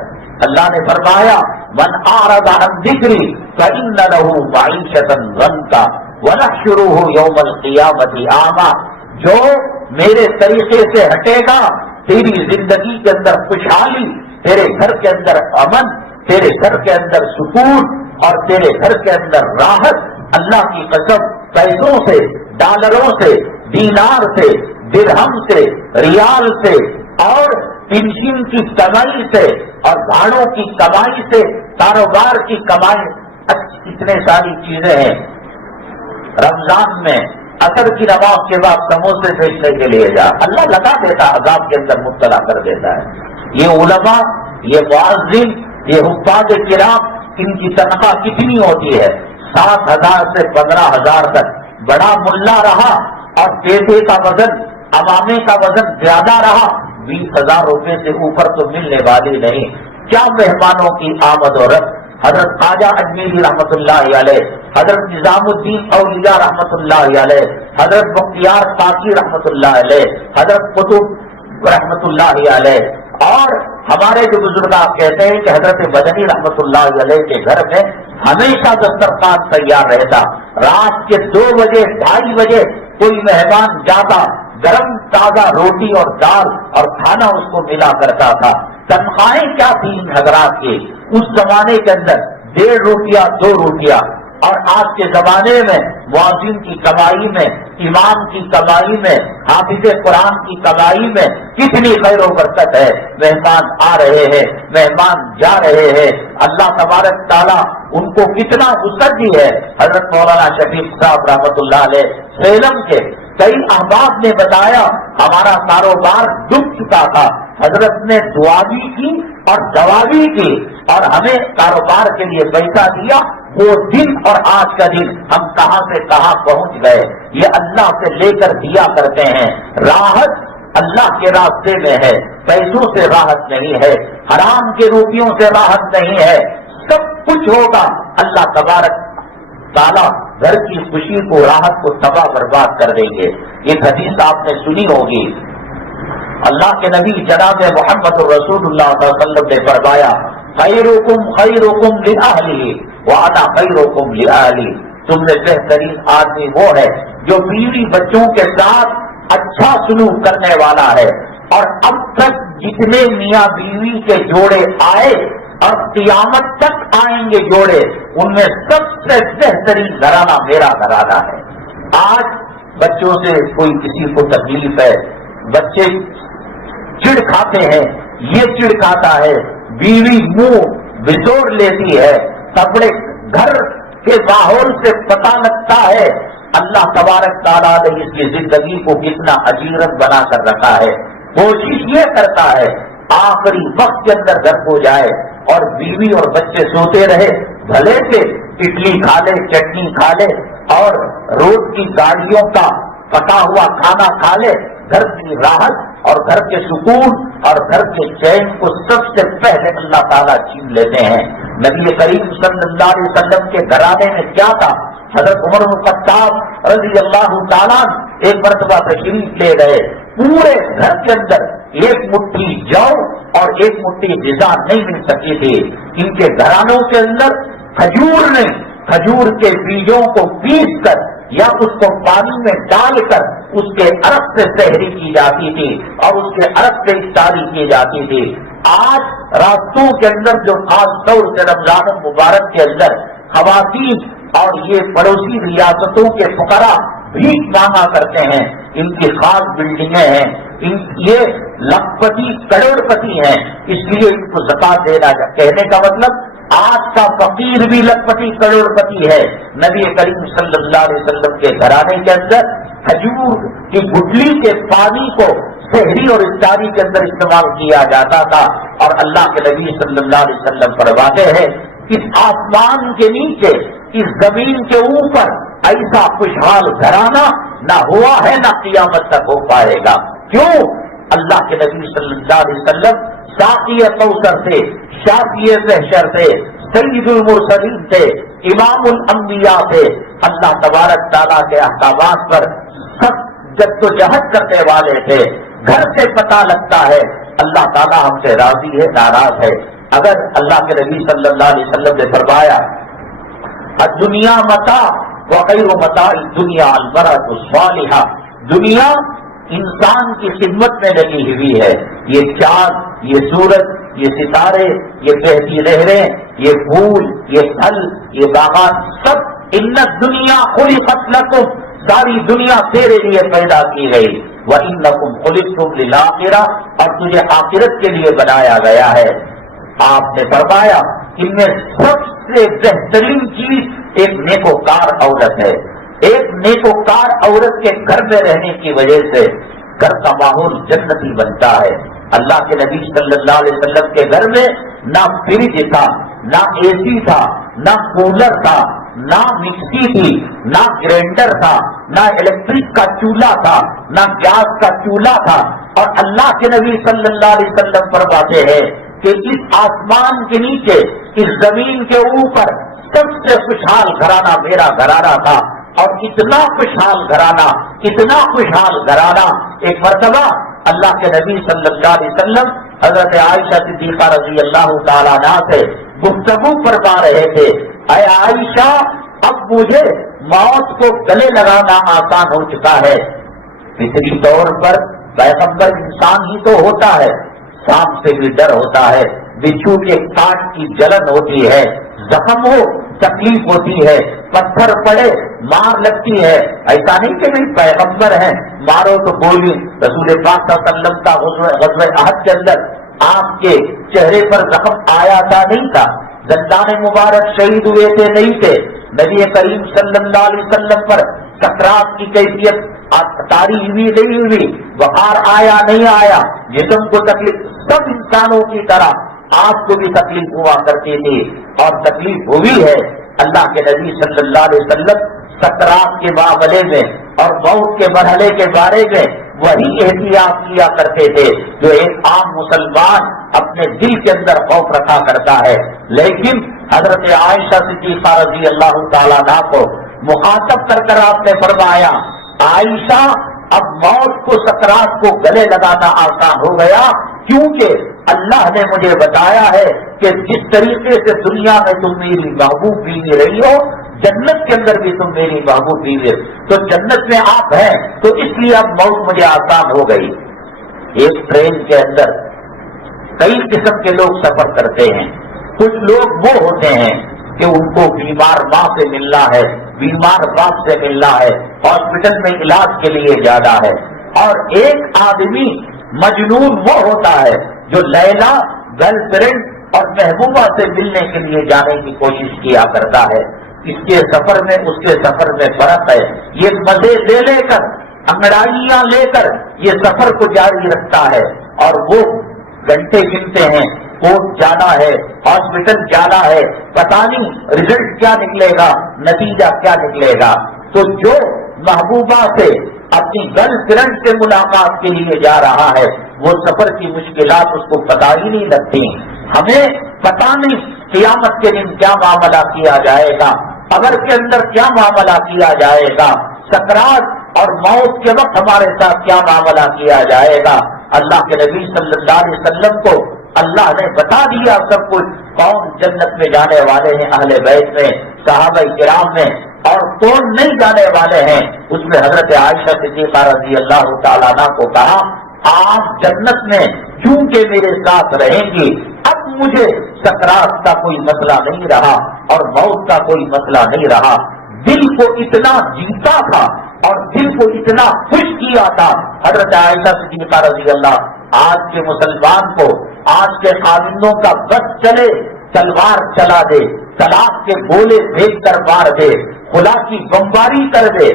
اللہ نے فرمایا من اعرض عن ذکری فإن له معیشة ضنکا ونحشره یوم القیامة اعمی، جو میرے طریقے سے ہٹے گا تیری زندگی کے اندر خوشحالی، تیرے گھر کے اندر امن، تیرے گھر کے اندر سکون اور تیرے گھر کے اندر راحت، اللہ کی قسم پیسوں سے، ڈالروں سے، دینار سے، درہم سے، ریال سے اور پنشن کی کمائی سے اور بھاڑوں کی کمائی سے، کاروبار کی کمائی، اتنے ساری چیزیں ہیں۔ رمضان میں عصر کی نماز کے بعد سموسے بیچنے کے لیے جا، اللہ لگا دیتا، عذاب کے اندر مبتلا کر دیتا ہے۔ یہ علماء، یہ معذن، یہ حفاظ کرام، ان کی تنخواہ کتنی ہوتی ہے؟ 7,000 سے 15,000 تک۔ بڑا ملا رہا اور پیسے کا وزن، امامے کا وزن زیادہ رہا، 20,000 روپے سے اوپر تو ملنے والی نہیں۔ کیا مہمانوں کی آمد و رفت! حضرت خواجہ اجمیری رحمۃ اللہ علیہ، حضرت نظام الدین اولیاء رحمۃ اللہ علیہ، حضرت بختیار کاکی رحمۃ اللہ علیہ، حضرت قطب رحمۃ اللہ علیہ، اور ہمارے جو بزرگان کہتے ہیں کہ حضرت مدنی رحمۃ اللہ علیہ کے گھر میں ہمیشہ دسترخوان تیار رہتا۔ رات کے 2 بجے 2:30 بجے کوئی مہمان جاتا، گرم تازہ روٹی اور دال اور کھانا اس کو ملا کرتا تھا۔ تنخواہیں کیا تھی ان حضرات کی اس زمانے کے اندر؟ 1.5 روپیہ 2 روپیہ، اور آج کے زمانے میں مؤذن کی کمائی میں، امام کی کمائی میں، حافظ قرآن کی کمائی میں کتنی خیر و برکت ہے۔ مہمان آ رہے ہیں، مہمان جا رہے ہیں، اللہ تبارک تعالیٰ ان کو کتنا وسعت دی ہے۔ حضرت مولانا شفیق صاحب رحمۃ اللہ علیہ سیلم کے کئی احباب نے بتایا ہمارا کاروبار ڈوب چکا تھا، حضرت نے دعا بھی کی اور دوا بھی کی اور ہمیں کاروبار کے لیے پیسہ دیا۔ وہ دن اور آج کا دن ہم کہاں سے کہاں پہنچ گئے، یہ اللہ سے لے کر دیا کرتے ہیں۔ راحت اللہ کے راستے میں ہے، پیسوں سے راحت نہیں ہے، حرام کے روپیوں سے راحت نہیں ہے، سب کچھ ہوگا اللہ تبارک تعالیٰ گھر کی خوشی کو، راحت کو تباہ برباد کر دیں گے۔ ایک حدیث آپ نے سنی ہوگی، اللہ کے نبی جناب محمد رسول اللہ صلی اللہ علیہ وسلم نے فرمایا، خیرکم خیرکم لأہلہ وانا خیرکم لأہلی، تم میں بہترین آدمی وہ ہے جو بیوی بچوں کے ساتھ اچھا سلوک کرنے والا ہے۔ اور اب تک جتنے میاں بیوی کے جوڑے آئے اور قیامت تک آئیں گے جوڑے، ان میں سب سے بہترین گھرانہ میرا گھرانہ ہے۔ آج بچوں سے کوئی کسی کو تکلیف ہے، بچے چڑ کھاتے ہیں، یہ چڑ کھاتا ہے، بیوی منہ بچوڑ لیتی ہے، کپڑے گھر کے ماحول سے پتہ لگتا ہے اللہ تبارک تعالیٰ نے اس کی زندگی کو کتنا اجیرت بنا کر رکھا ہے۔ کوشش یہ کرتا ہے آخری وقت کے اندر گھر کو جائے اور بیوی اور بچے سوتے رہے، بھلے سے اڈلی کھا لے، چٹنی کھا لے اور روز کی گاڑیوں کا پکا ہوا کھانا کھا لے، گھر کی راحت اور گھر کے سکون اور گھر کے چین کو سب سے پہلے اللہ تعالیٰ چھین لیتے ہیں۔ نبی کریم صلی اللہ علیہ وسلم کے گھرانے میں کیا تھا؟ حضرت عمر بن خطاب رضی اللہ تعالیٰ ایک مرتبہ تشریف لے گئے، پورے گھر کے اندر ایک مٹھی جو اور ایک مٹھی غذا نہیں مل سکی تھی۔ ان کے گھرانوں کے اندر کھجور نے کھجور کے بیجوں کو پیس کر یا اس کو پانی میں ڈال کر اس کے عرق سے سحری کی جاتی تھی اور اس کے عرق سے افطاری کی جاتی تھی۔ آج راستوں کے اندر جو خاص طور سے رمضان المبارک کے اندر خواتین اور یہ پڑوسی ریاستوں کے فقراء بھیک مانگا کرتے ہیں، ان کی خاص بلڈنگیں ہیں، یہ لکھپتی کروڑ پتی ہیں، اس لیے ان کو زکات دینا کہنے کا مطلب آج کا فقیر بھی لکھپتی کروڑ پتی ہے۔ نبی کریم صلی اللہ علیہ وسلم کے گھرانے کے اندر کھجور کی گٹلی کے پانی کو سحری اور افطاری کے اندر استعمال کیا جاتا تھا، اور اللہ کے نبی صلی اللہ علیہ وسلم فرماتے ہیں اس آسمان کے نیچے، اس زمین کے اوپر ایسا خوشحال گھرانہ نہ ہوا ہے نہ قیامت تک ہو پائے گا۔ کیوں؟ اللہ کے نبی صلی اللہ علیہ وسلم ساقی کوثر سے، شافی محشر سے، سید المرسلین سے، امام الانبیاء سے، اللہ تبارک تعالیٰ کے احکامات پر سب جدوجہد کرنے والے تھے۔ گھر سے پتہ لگتا ہے اللہ تعالیٰ ہم سے راضی ہے ناراض ہے، اگر اللہ کے نبی صلی اللہ علیہ وسلم نے فرمایا الدنیا متاع وخیر متاع الدنیا المرأۃ الصالحہ، دنیا انسان کی خدمت میں لگی ہوئی ہے، یہ چاند، یہ سورج، یہ ستارے، یہ بہتی نہریں، یہ پھول، یہ پھل، یہ باغات، سب ان الدنیا خلقت لکم، ساری دنیا تیرے لیے پیدا کی گئی، وانکم خلقتم للآخرہ، اور تجھے آخرت کے لیے بنایا گیا ہے۔ آپ نے فرمایا ان میں سب سے بہترین چیز ایک نیکوکار عورت ہے۔ ایک نیکوکار عورت کے گھر میں رہنے کی وجہ سے گھر کا ماحول جنتی بنتا ہے۔ اللہ کے نبی صلی اللہ علیہ وسلم کے گھر میں نہ فریج تھا، نہ اے سی تھا، نہ کولر تھا، نہ مکسی تھی، نہ گرینڈر تھا، نہ الیکٹرک کا چولہا تھا، نہ گیس کا چولہا تھا، اور اللہ کے نبی صلی اللہ علیہ وسلم فرماتے ہیں کہ اس آسمان کے نیچے، اس زمین کے اوپر سب سے خوشحال گھرانہ میرا گھرانہ تھا، اور اتنا خوشحال گھرانہ، اتنا خوشحال گھرانہ، ایک مرتبہ اللہ کے نبی صلی اللہ علیہ وسلم حضرت عائشہ صدیقہ رضی اللہ تعالیٰ عنہا سے گفتگو فرما رہے تھے، اے عائشہ اب مجھے موت کو گلے لگانا آسان ہو چکا ہے۔ فطری طور پر پیغمبر انسان ہی تو ہوتا ہے، سانپ سے بھی ڈر ہوتا ہے، بچھو کے کاٹ کی جلن ہوتی ہے، زخم ہو تکلیف ہوتی ہے، پتھر پڑے مار لگتی ہے، ایسا نہیں کہ بھائی پیغمبر ہیں مارو تو گولی۔ رسول پاک صلی اللہ علیہ وسلم کا غزوہ احد کے اندر آپ کے چہرے پر زخم آیا تھا نہیں تھا، دندان مبارک شہید ہوئے تھے نہیں تھے، نبی کریم صلی اللہ علیہ وسلم پر سکرات کی کیفیت تاری ہوئی نہیں ہوئی، بخار آیا نہیں آیا، جسم کو تکلیف، سب انسانوں کی طرح آپ کو بھی تکلیف ہوا کرتی تھی، اور تکلیف ہوئی ہے۔ اللہ کے نبی صلی اللہ علیہ وسلم سکرات کے معاملے میں اور موت کے مرحلے کے بارے میں وہی احتیاط کیا کرتے تھے جو ایک عام مسلمان اپنے دل کے اندر خوف رکھا کرتا ہے۔ لیکن حضرت عائشہ صدیقہ رضی اللہ تعالیٰ عنہا کو مخاطب کر کر آپ نے فرمایا، عائشہ اب موت کو، سکرات کو گلے لگانا آسان ہو گیا، کیونکہ اللہ نے مجھے بتایا ہے کہ جس طریقے سے دنیا میں تم میری محبوب بیوی رہی ہو، جنت کے اندر بھی تم میری محبوب بیوی، تو جنت میں آپ ہیں تو اس لیے اب موت مجھے آسان ہو گئی۔ ایک ٹرین کے اندر کئی قسم کے لوگ سفر کرتے ہیں، کچھ لوگ وہ ہوتے ہیں کہ ان کو بیمار ماں سے ملنا ہے، بیمار باپ سے ملنا ہے، ہاسپٹل میں علاج کے لیے جانا ہے، اور ایک آدمی مجنون وہ ہوتا ہے جو لیلا، گرل فرینڈ اور محبوبہ سے ملنے کے لیے جانے کی کوشش کیا کرتا ہے۔ اس کے سفر میں اس کے سفر میں فرق ہے، یہ مزے لے لے کر، انگڑائیاں لے کر یہ سفر کو جاری رکھتا ہے، اور وہ گھنٹے گنتے ہیں، کوٹ جانا ہے، ہاسپٹل جانا ہے، پتہ نہیں رزلٹ کیا نکلے گا، نتیجہ کیا نکلے گا۔ تو جو محبوبہ سے، اپنی گرل فرینڈ سے ملاقات کے لیے جا رہا ہے، وہ سفر کی مشکلات اس کو پتہ ہی نہیں لگتی۔ ہمیں پتہ نہیں قیامت کے دن کیا معاملہ کیا جائے گا، قبر کے اندر کیا معاملہ کیا جائے گا، سکرات اور موت کے وقت ہمارے ساتھ کیا معاملہ کیا جائے گا۔ اللہ کے نبی صلی اللہ علیہ وسلم کو اللہ نے بتا دیا سب کچھ، کون جنت میں جانے والے ہیں اہل بیت میں، صحابہ کرام میں، اور کون نہیں جانے والے ہیں۔ اس میں حضرت عائشہ صدیقہ رضی اللہ تعالیٰ عنہ کو کہا، آپ جنت میں کیونکہ میرے ساتھ رہیں گی، اب مجھے سکرات کا کوئی مسئلہ نہیں رہا اور موت کا کوئی مسئلہ نہیں رہا۔ دل کو اتنا جیتا تھا اور دل کو اتنا خوش کیا تھا حضرت عائشہ صدیقہ رضی اللہ۔ آج کے مسلمان کو، آج کے خاوندوں کا بس چلے تلوار چلا دے، طلاق کے گولے بھیج کر مار دے، خلا کی بمباری کر دے۔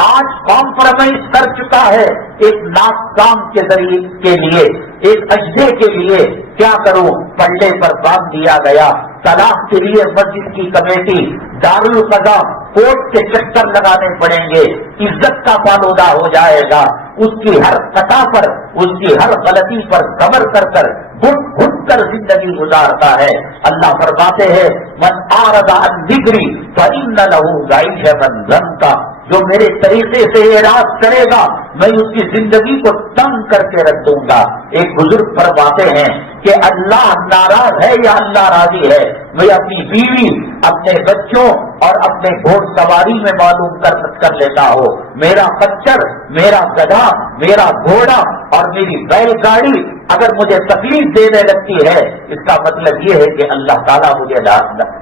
آج کمپرومائز کر چکا ہے ایک ناک کام کے ذریعے کے لیے، ایک اجدے کے لیے، کیا کروں، پلڑے پر باندھ دیا گیا۔ طلاق کے لیے مسجد کی کمیٹی، دارالقضا، کورٹ کے چکر لگانے پڑیں گے، عزت کا فالودہ ہو جائے گا، اس کی ہر خطا پر، اس کی ہر غلطی پر صبر کر کر گھٹ گھٹ کر زندگی گزارتا ہے۔ اللہ فرماتے ہیں، من اعرض عن ذکری فإن له معیشۃ ضنکا، جو میرے طریقے سے اعراض کرے گا میں اس کی زندگی کو تنگ کر کے رکھ دوں گا۔ ایک بزرگ فرماتے ہیں کہ اللہ ناراض ہے یا اللہ راضی ہے، میں اپنی بیوی، اپنے بچوں اور اپنے گھوڑ سواری میں معلوم کر لیتا ہوں۔ میرا خچر، میرا گدھا، میرا گھوڑا اور میری بیل گاڑی اگر مجھے تکلیف دینے لگتی ہے، اس کا مطلب یہ ہے کہ اللہ تعالیٰ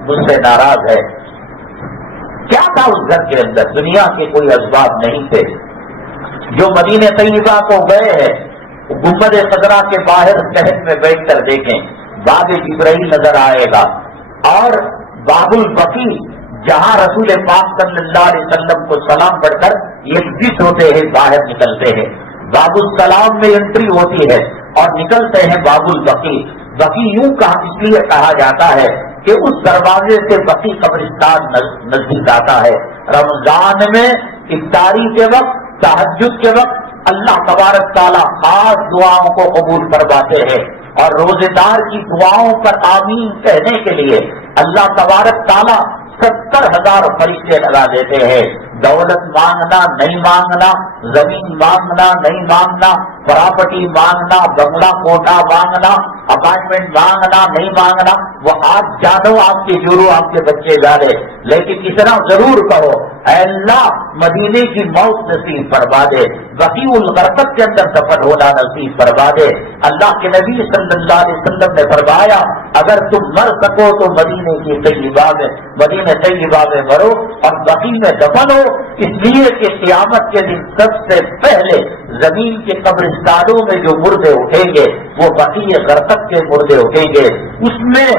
مجھ سے ناراض ہے۔ کیا تھا اس گھر کے اندر؟ دنیا کے کوئی اسباب نہیں تھے۔ جو مدینہ طیبہ کو گئے ہیں، گنبد خضرا کے باہر صحن میں بیٹھ کر دیکھیں، باب جبرائیل نظر آئے گا، اور باب البقیع جہاں رسول پاک صلی اللہ علیہ وسلم کو سلام پڑھ کر ایگزٹ ہوتے ہیں، باہر نکلتے ہیں، باب السلام میں انٹری ہوتی ہے اور نکلتے ہیں باب البقیع۔ بقیع یوں اس لیے کہا جاتا ہے کہ اس دروازے سے بقیع قبرستان نزدیک آتا ہے۔ رمضان میں افطاری کے وقت، تہجد کے وقت اللہ تبارک تعالیٰ خاص دعاؤں کو قبول فرماتے ہیں، اور روزے دار کی دعاؤں پر آمین کہنے کے لیے اللہ تبارک تعالیٰ 70,000 فرشتے لگا دیتے ہیں۔ دولت مانگنا نہیں مانگنا، زمین مانگنا نہیں مانگنا، پراپرٹی مانگنا، بنگلہ کوٹا مانگنا، اپارٹمنٹ مانگنا نہیں مانگنا، وہ آج جانو آپ کے جورو آپ کے بچے جانے، لیکن اتنا ضرور کرو، اے اللہ مدینے کی موت نصیب فرما دے، بقیع الغرقد کے اندر دفن ہونا نصیب فرما دے۔ اللہ کے نبی صلی اللہ علیہ وسلم نے فرمایا اگر تم مر سکو تو مدینے کی طیبہ میں، مدینہ طیبہ میں مرو اور بقیع میں دفن ہو، اس لیے کہ قیامت کے دن سب سے پہلے زمین کے قبرستانوں میں جو مردے اٹھیں گے وہ بقیع غرقد کے مردے اٹھیں گے۔ اس میں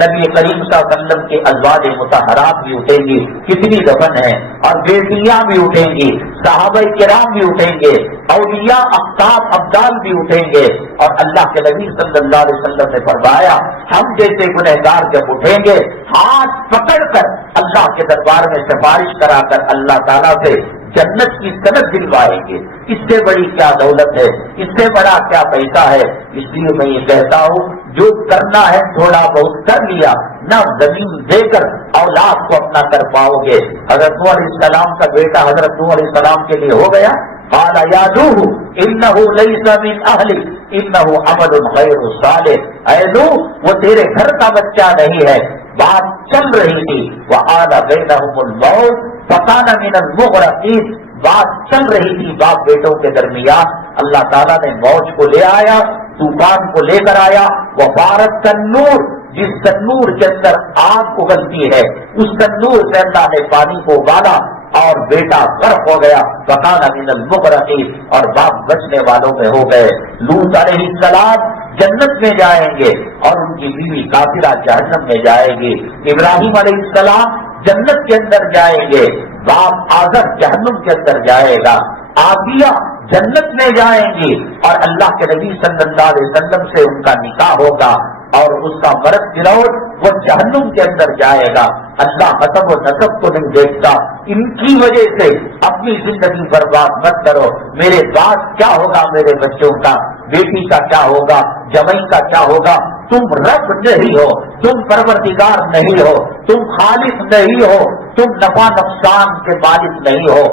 نبی کریم صلی اللہ علیہ وسلم کی ازواج مطہرات بھی اٹھیں گی، کتنی دفن ہیں، اور بیٹیاں بھی اٹھیں گی، صحابہ کرام بھی اٹھیں گے، اولیاء اقطاب ابدال بھی اٹھیں گے، اور اللہ کے نبی صلی اللہ علیہ وسلم نے فرمایا ہم جیسے گنہگار جب اٹھیں گے ہاتھ پکڑ کر اللہ کے دربار میں سفارش کرا کر اللہ تعالیٰ سے جنت کی سند دلوائیں گے۔ اس سے بڑی کیا دولت ہے، اس سے بڑا کیا پیسہ ہے؟ اس لیے میں یہ کہتا ہوں جو کرنا ہے تھوڑا بہت کر لیا، نہ زمین دے کر اولاد کو اپنا کر پاؤ گے۔ حضرت نوح علیہ السلام کا بیٹا حضرت نوح علیہ السلام کے لیے ہو گیا، قال یا نوح انہ لیس من اہلی انہ عمل غیر صالح، اے نوح وہ تیرے گھر کا بچہ نہیں ہے۔ بات چل رہی تھی وحال بینہم الموت فکان من المغرقین، بات چل رہی تھی باپ بیٹوں کے درمیان، اللہ تعالیٰ نے موج کو لے آیا، طوفان کو لے کر آیا، وفارت تنور، جس تنور کے اندر آگ اگلتی ہے اس تنور سے اللہ نے پانی کو ابالا اور بیٹا غرق ہو گیا، فکان من المغرقین، اور باپ بچنے والوں میں ہو گئے۔ لوط علیہ السلام جنت میں جائیں گے اور ان کی بیوی کافرہ جہنم میں جائے گی۔ ابراہیم علیہ السلام جنت کے اندر جائیں گے، باپ آزر جہنم کے اندر جائے گا، آبیہ جنت میں جائیں گی، اور اللہ کے نبی صلی اللہ علیہ وسلم سے ان کا نکاح ہوگا اور اس کا مرد گروٹ وہ جہنم کے اندر جائے گا۔ اللہ حسب و نسب کو نہیں دیکھتا، ان کی وجہ سے اپنی زندگی برباد مت کرو۔ میرے بعد کیا ہوگا، میرے بچوں کا، بیٹی کا کیا ہوگا، جمائی کا کیا ہوگا؟ تم رب نہیں ہو، تم پروردگار نہیں ہو، تم خالق نہیں ہو، تم نفع نقصان کے مالک نہیں ہو۔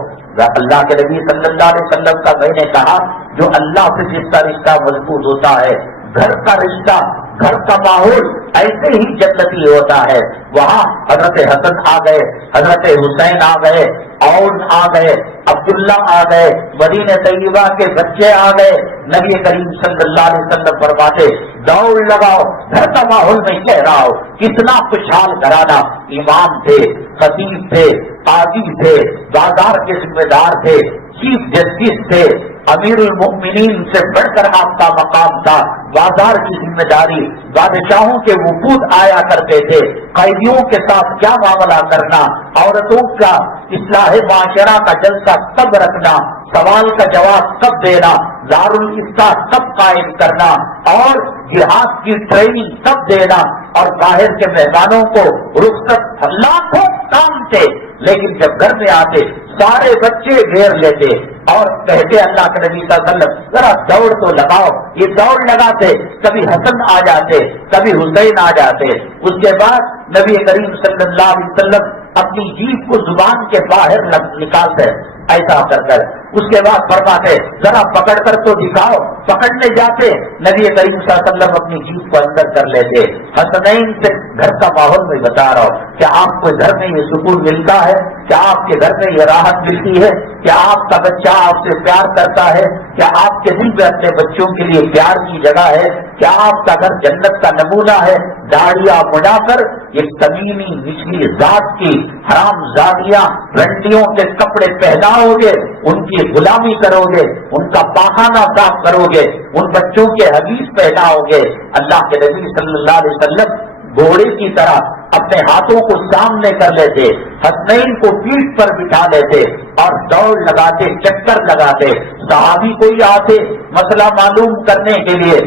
اللہ کے نبی صلی اللہ علیہ وسلم کا میں نے کہا جو اللہ سے جس کا رشتہ مضبوط ہوتا ہے، گھر کا رشتہ، گھر کا ماحول ایسے ہی جنتی ہوتا ہے۔ وہاں حضرت حسن آ گئے، حضرت حسین آ گئے، اون آ گئے، عبداللہ آ گئے، مدینہ طیبہ کے بچے آ گئے۔ نبی کریم صلی اللہ علیہ وسلم فرماتے دوڑ لگاؤ، گھر کا ماحول میں کہہ رہا ہو کتنا خوشحال گھرانہ، امام تھے، خطیب تھے، قاضی تھے، بازار کے ذمہ دار تھے، چیف جسٹس تھے، امیر المؤمنین سے بڑھ کر آپ کا مقام تھا، بازار کی ذمہ داری، بادشاہوں کے وفود آیا کرتے تھے، قیدیوں کے ساتھ کیا معاملہ کرنا، عورتوں کا اصلاح معاشرہ کا جلسہ کب رکھنا، سوال کا جواب کب دینا، دارالافتاء کب قائم کرنا، اور جہاد کی ٹریننگ کب دینا، اور باہر کے مہمانوں کو رخصت، لاکھوں کام تھے، لیکن جب گھر میں آتے سارے بچے گھیر لیتے اور کہتے اللہ کے نبی صلی اللہ علیہ وسلم ذرا دوڑ تو لگاؤ، یہ دوڑ لگاتے، کبھی حسن آ جاتے، کبھی حسین آ جاتے۔ اس کے بعد نبی کریم صلی اللہ علیہ وسلم اپنی جیب کو زبان کے باہر نکالتے ایسا کر اس کے بعد فرماتے ذرا پکڑ کر تو دکھاؤ. پکڑنے جاتے نبی کریم صلی اللہ علیہ وسلم اپنی جیت کو اندر کر لیتے. حسنین سے گھر کا ماحول میں بتا رہا ہوں کہ آپ کو گھر میں یہ سکون ملتا ہے, کیا آپ کے گھر میں یہ راحت ملتی ہے, کیا آپ کا بچہ آپ سے پیار کرتا ہے, کیا آپ کے دل میں اپنے بچوں کے لیے پیار کی جگہ ہے, کیا آپ کا گھر جنت کا نمونہ ہے. داڑیاں مڑا کر یہ کمینی نچلی ذات کی حرام زادیاں رنڈیوں کے کپڑے پہناؤ گے, ان کی غلامی کرو گے, ان کا پاخانہ صاف کرو گے, ان بچوں کے حدیث پہناؤ گے. اللہ کے نبی صلی اللہ علیہ وسلم گھوڑے کی طرح اپنے ہاتھوں کو سامنے کر لیتے, حسنین کو پیٹھ پر بٹھا لیتے اور دوڑ لگاتے, چکر لگاتے. صحابی کوئی آتے مسئلہ معلوم کرنے کے لیے,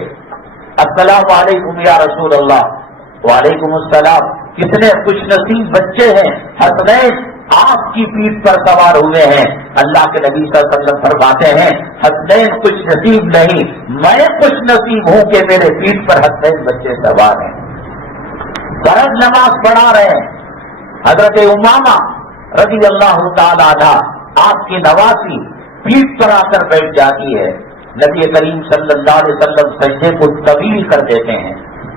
السلام علیکم یا رسول اللہ. وعلیکم السلام. کتنے خوش نصیب بچے ہیں, حسنین آپ کی پیٹھ پر سوار ہوئے ہیں. اللہ کے نبی صلی اللہ علیہ وسلم فرماتے ہیں حسنین خوش نصیب نہیں, میں خوش نصیب ہوں کہ میرے پیٹھ پر حسنین بچے سوار ہیں. فرض نماز پڑھا رہے ہیں, حضرت امامہ رضی اللہ تعالی عنہ آپ کی نواسی پیٹھ پر آ کر بیٹھ جاتی ہے. نبی کریم صلی اللہ علیہ وسلم سجدے کو طویل کر دیتے ہیں,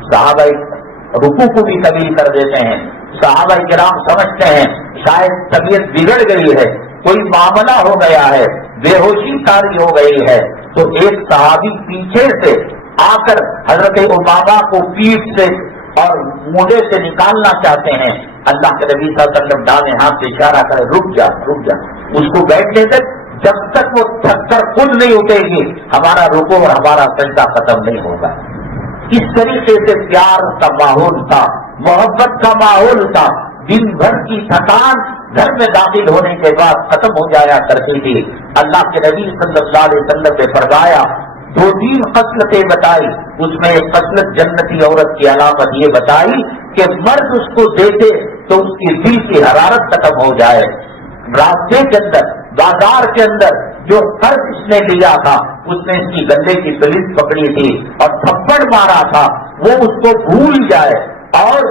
صحابہ رکوع کو بھی طویل کر دیتے ہیں. صحابہ کرام سمجھتے ہیں شاید طبیعت بگڑ گئی ہے, کوئی معاملہ ہو گیا ہے, بے ہوشی طاری ہو گئی ہے. تو ایک صحابی پیچھے سے آ کر حضرت امامہ کو پیٹھ سے اور موڈے سے نکالنا چاہتے ہیں. اللہ کے نبی صلی اللہ علیہ وسلم دائیں ہاتھ سے اشارہ کرے رک جا رک جا, اس کو بیٹھنے تک جب تک وہ تھک کر خود نہیں اٹھے گی ہمارا رکوع اور ہمارا سجدہ ختم نہیں ہوگا. اس طریقے سے پیار کا ماحول تھا, محبت کا ماحول تھا. دن بھر کی تھکان گھر میں داخل ہونے کے بعد ختم ہو جایا کرتی تھی. اللہ کے نبی صلی اللہ علیہ وسلم نے فرمایا 2-3 خصلتیں بتائی, اس میں ایک خصلت جنتی عورت کی علامت یہ بتائی کہ مرد اس کو دیتے تو اس کی دل کی حرارت ختم ہو جائے. راستے کے اندر بازار کے اندر جو قرض اس نے لیا تھا, اس نے اس کی گندے کی پولیس پکڑی تھی اور تھپڑ مارا تھا, وہ اس کو بھول جائے. اور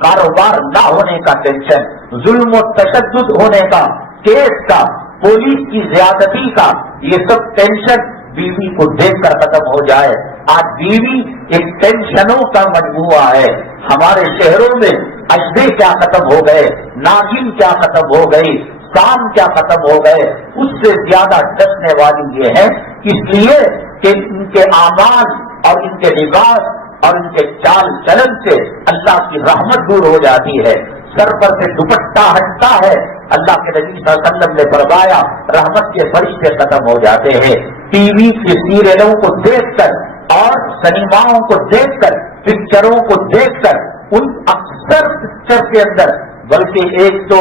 کاروبار نہ ہونے کا ٹینشن, ظلم و تشدد ہونے کا, کیس کا, پولیس کی زیادتی کا, یہ سب ٹینشن بیوی کو دیکھ کر ختم ہو جائے. آج بیوی ایک ٹینشنوں کا مجموعہ ہے. ہمارے شہروں میں اجدے کیا ختم ہو گئے, ناگن کیا ختم ہو گئی, کام کیا ختم ہو گئے. اس سے زیادہ ڈسنے والی یہ ہے اس لیے کہ ان کے اعمال اور ان کے لباس اور ان کے چال چلن سے اللہ کی رحمت دور ہو جاتی ہے. سر پر سے دوپٹہ ہٹتا ہے, اللہ کے نبی صلی اللہ علیہ وسلم نے فرمایا رحمت کے فرشتے ختم ہو جاتے ہیں. ٹی وی کی سیریلوں کو دیکھ کر اور سنیماؤں کو دیکھ کر, پکچروں کو دیکھ کر, ان اکثر پکچر کے اندر, بلکہ ایک تو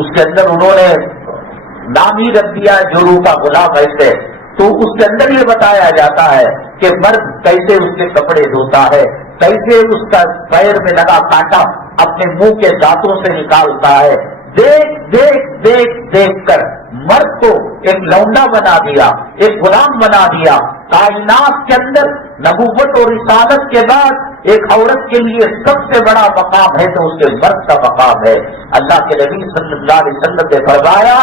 اس کے اندر انہوں نے نام ہی رکھ دیا جو روح کا غلام ایسے, تو اس کے اندر یہ بتایا جاتا ہے کہ مرد کیسے اس کے کپڑے دھوتا ہے, کیسے اس کا پیر میں لگا کانٹا اپنے منہ کے دانتوں سے نکالتا ہے. دیکھ دیکھ دیکھ دیکھ کر مرد کو ایک لونڈا بنا دیا, ایک غلام بنا دیا. کائنات کے اندر نبوت اور رسالت کے بعد ایک عورت کے لیے سب سے بڑا مقام ہے تو اس کے مرد کا مقام ہے. اللہ کے نبی صلی اللہ علیہ وسلم نے فرمایا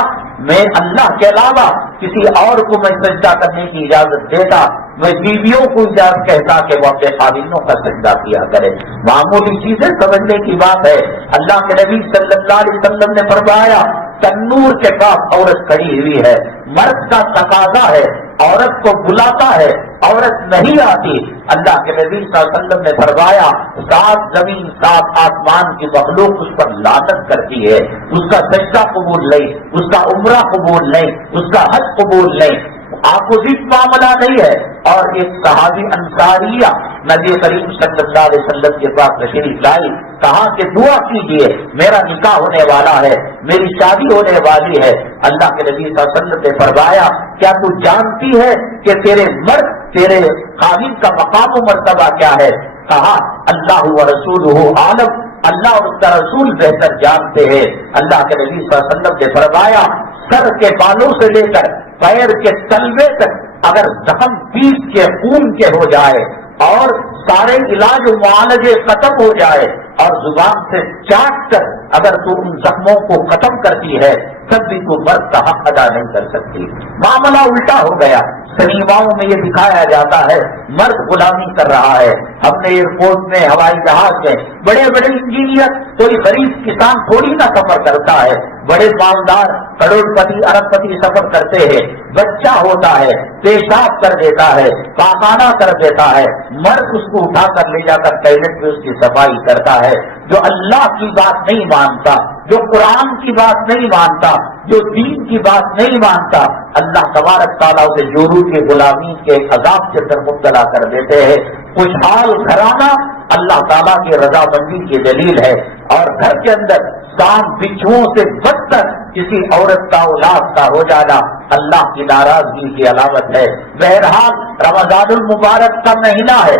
میں اللہ کے علاوہ کسی اور کو میں سجدہ کرنے کی اجازت دیتا, میں بیویوں کو اجازت کہتا کہ وہ اپنے خاوندوں کا سجدہ کیا کرے. معمولی چیزیں سمجھنے کی بات ہے. اللہ کے نبی صلی اللہ علیہ وسلم نے فرمایا تنور کے پاس عورت کھڑی ہوئی ہے, مرد کا تقاضا ہے, عورت کو بلاتا ہے, عورت نہیں آتی. اللہ کے نبی صلی اللہ علیہ وسلم نے فرمایا 7 زمین 7 آسمان کی مخلوق اس پر لعنت کرتی ہے, اس کا سجدہ قبول نہیں, اس کا عمرہ قبول نہیں, اس کا حج قبول نہیں. اپوزٹ معاملہ نہیں ہے. اور ایک صحابی انصاریہ نبی کریم صلی اللہ علیہ وسلم کے پاس تشریف لائی, کہا کہ دعا کیجیے میرا نکاح ہونے والا ہے, میری شادی ہونے والی ہے. اللہ کے نبی صلی اللہ علیہ وسلم نے فرمایا کیا تو جانتی ہے کہ تیرے مرد تیرے خاوند کا مقام و مرتبہ کیا ہے؟ کہا اللہ و رسولہ عالم, اللہ اور اس کا رسول بہتر جانتے ہیں. اللہ کے نبی صلی اللہ علیہ وسلم نے فرمایا سر کے بالوں سے لے کر پیر کے تلوے تک اگر زخم پیس کے خون کے ہو جائے اور سارے علاج و معالجے ختم ہو جائے اور زبان سے چاٹ کر اگر تو ان زخموں کو ختم کرتی ہے تب بھی تو مرد کا حق ادا نہیں کر سکتی. معاملہ الٹا ہو گیا. سنیماؤں میں یہ دکھایا جاتا ہے مرد غلامی کر رہا ہے. ہم نے ایئرپورٹ میں، ہوائی جہاز میں بڑے بڑے انجینئر، کوئی غریب کسان تھوڑی نہ سفر کرتا ہے. بڑے مالدار کروڑ پتی ارب پتی سفر کرتے ہیں. بچہ ہوتا ہے پیشاب کر دیتا ہے، پاخانہ کر دیتا ہے، مرد اس کو اٹھا کر لے جا کر ٹوائلٹ میں اس کی صفائی کرتا ہے. جو اللہ کی بات نہیں مانتا، جو قرآن کی بات نہیں مانتا، جو دین کی بات نہیں مانتا، اللہ تبارک تعالیٰ اسے جورو کی غلامی کے عذاب کے اندر مبتلا کر دیتے ہیں. خوشحال گھرانہ اللہ تعالیٰ کی رضامندی کی دلیل ہے، اور گھر کے اندر سام بچھوؤں سے بدتر کسی عورت کا اولاد کا ہو جانا اللہ کی ناراضگی کی علامت ہے. بہرحال رمضان المبارک کا مہینہ ہے.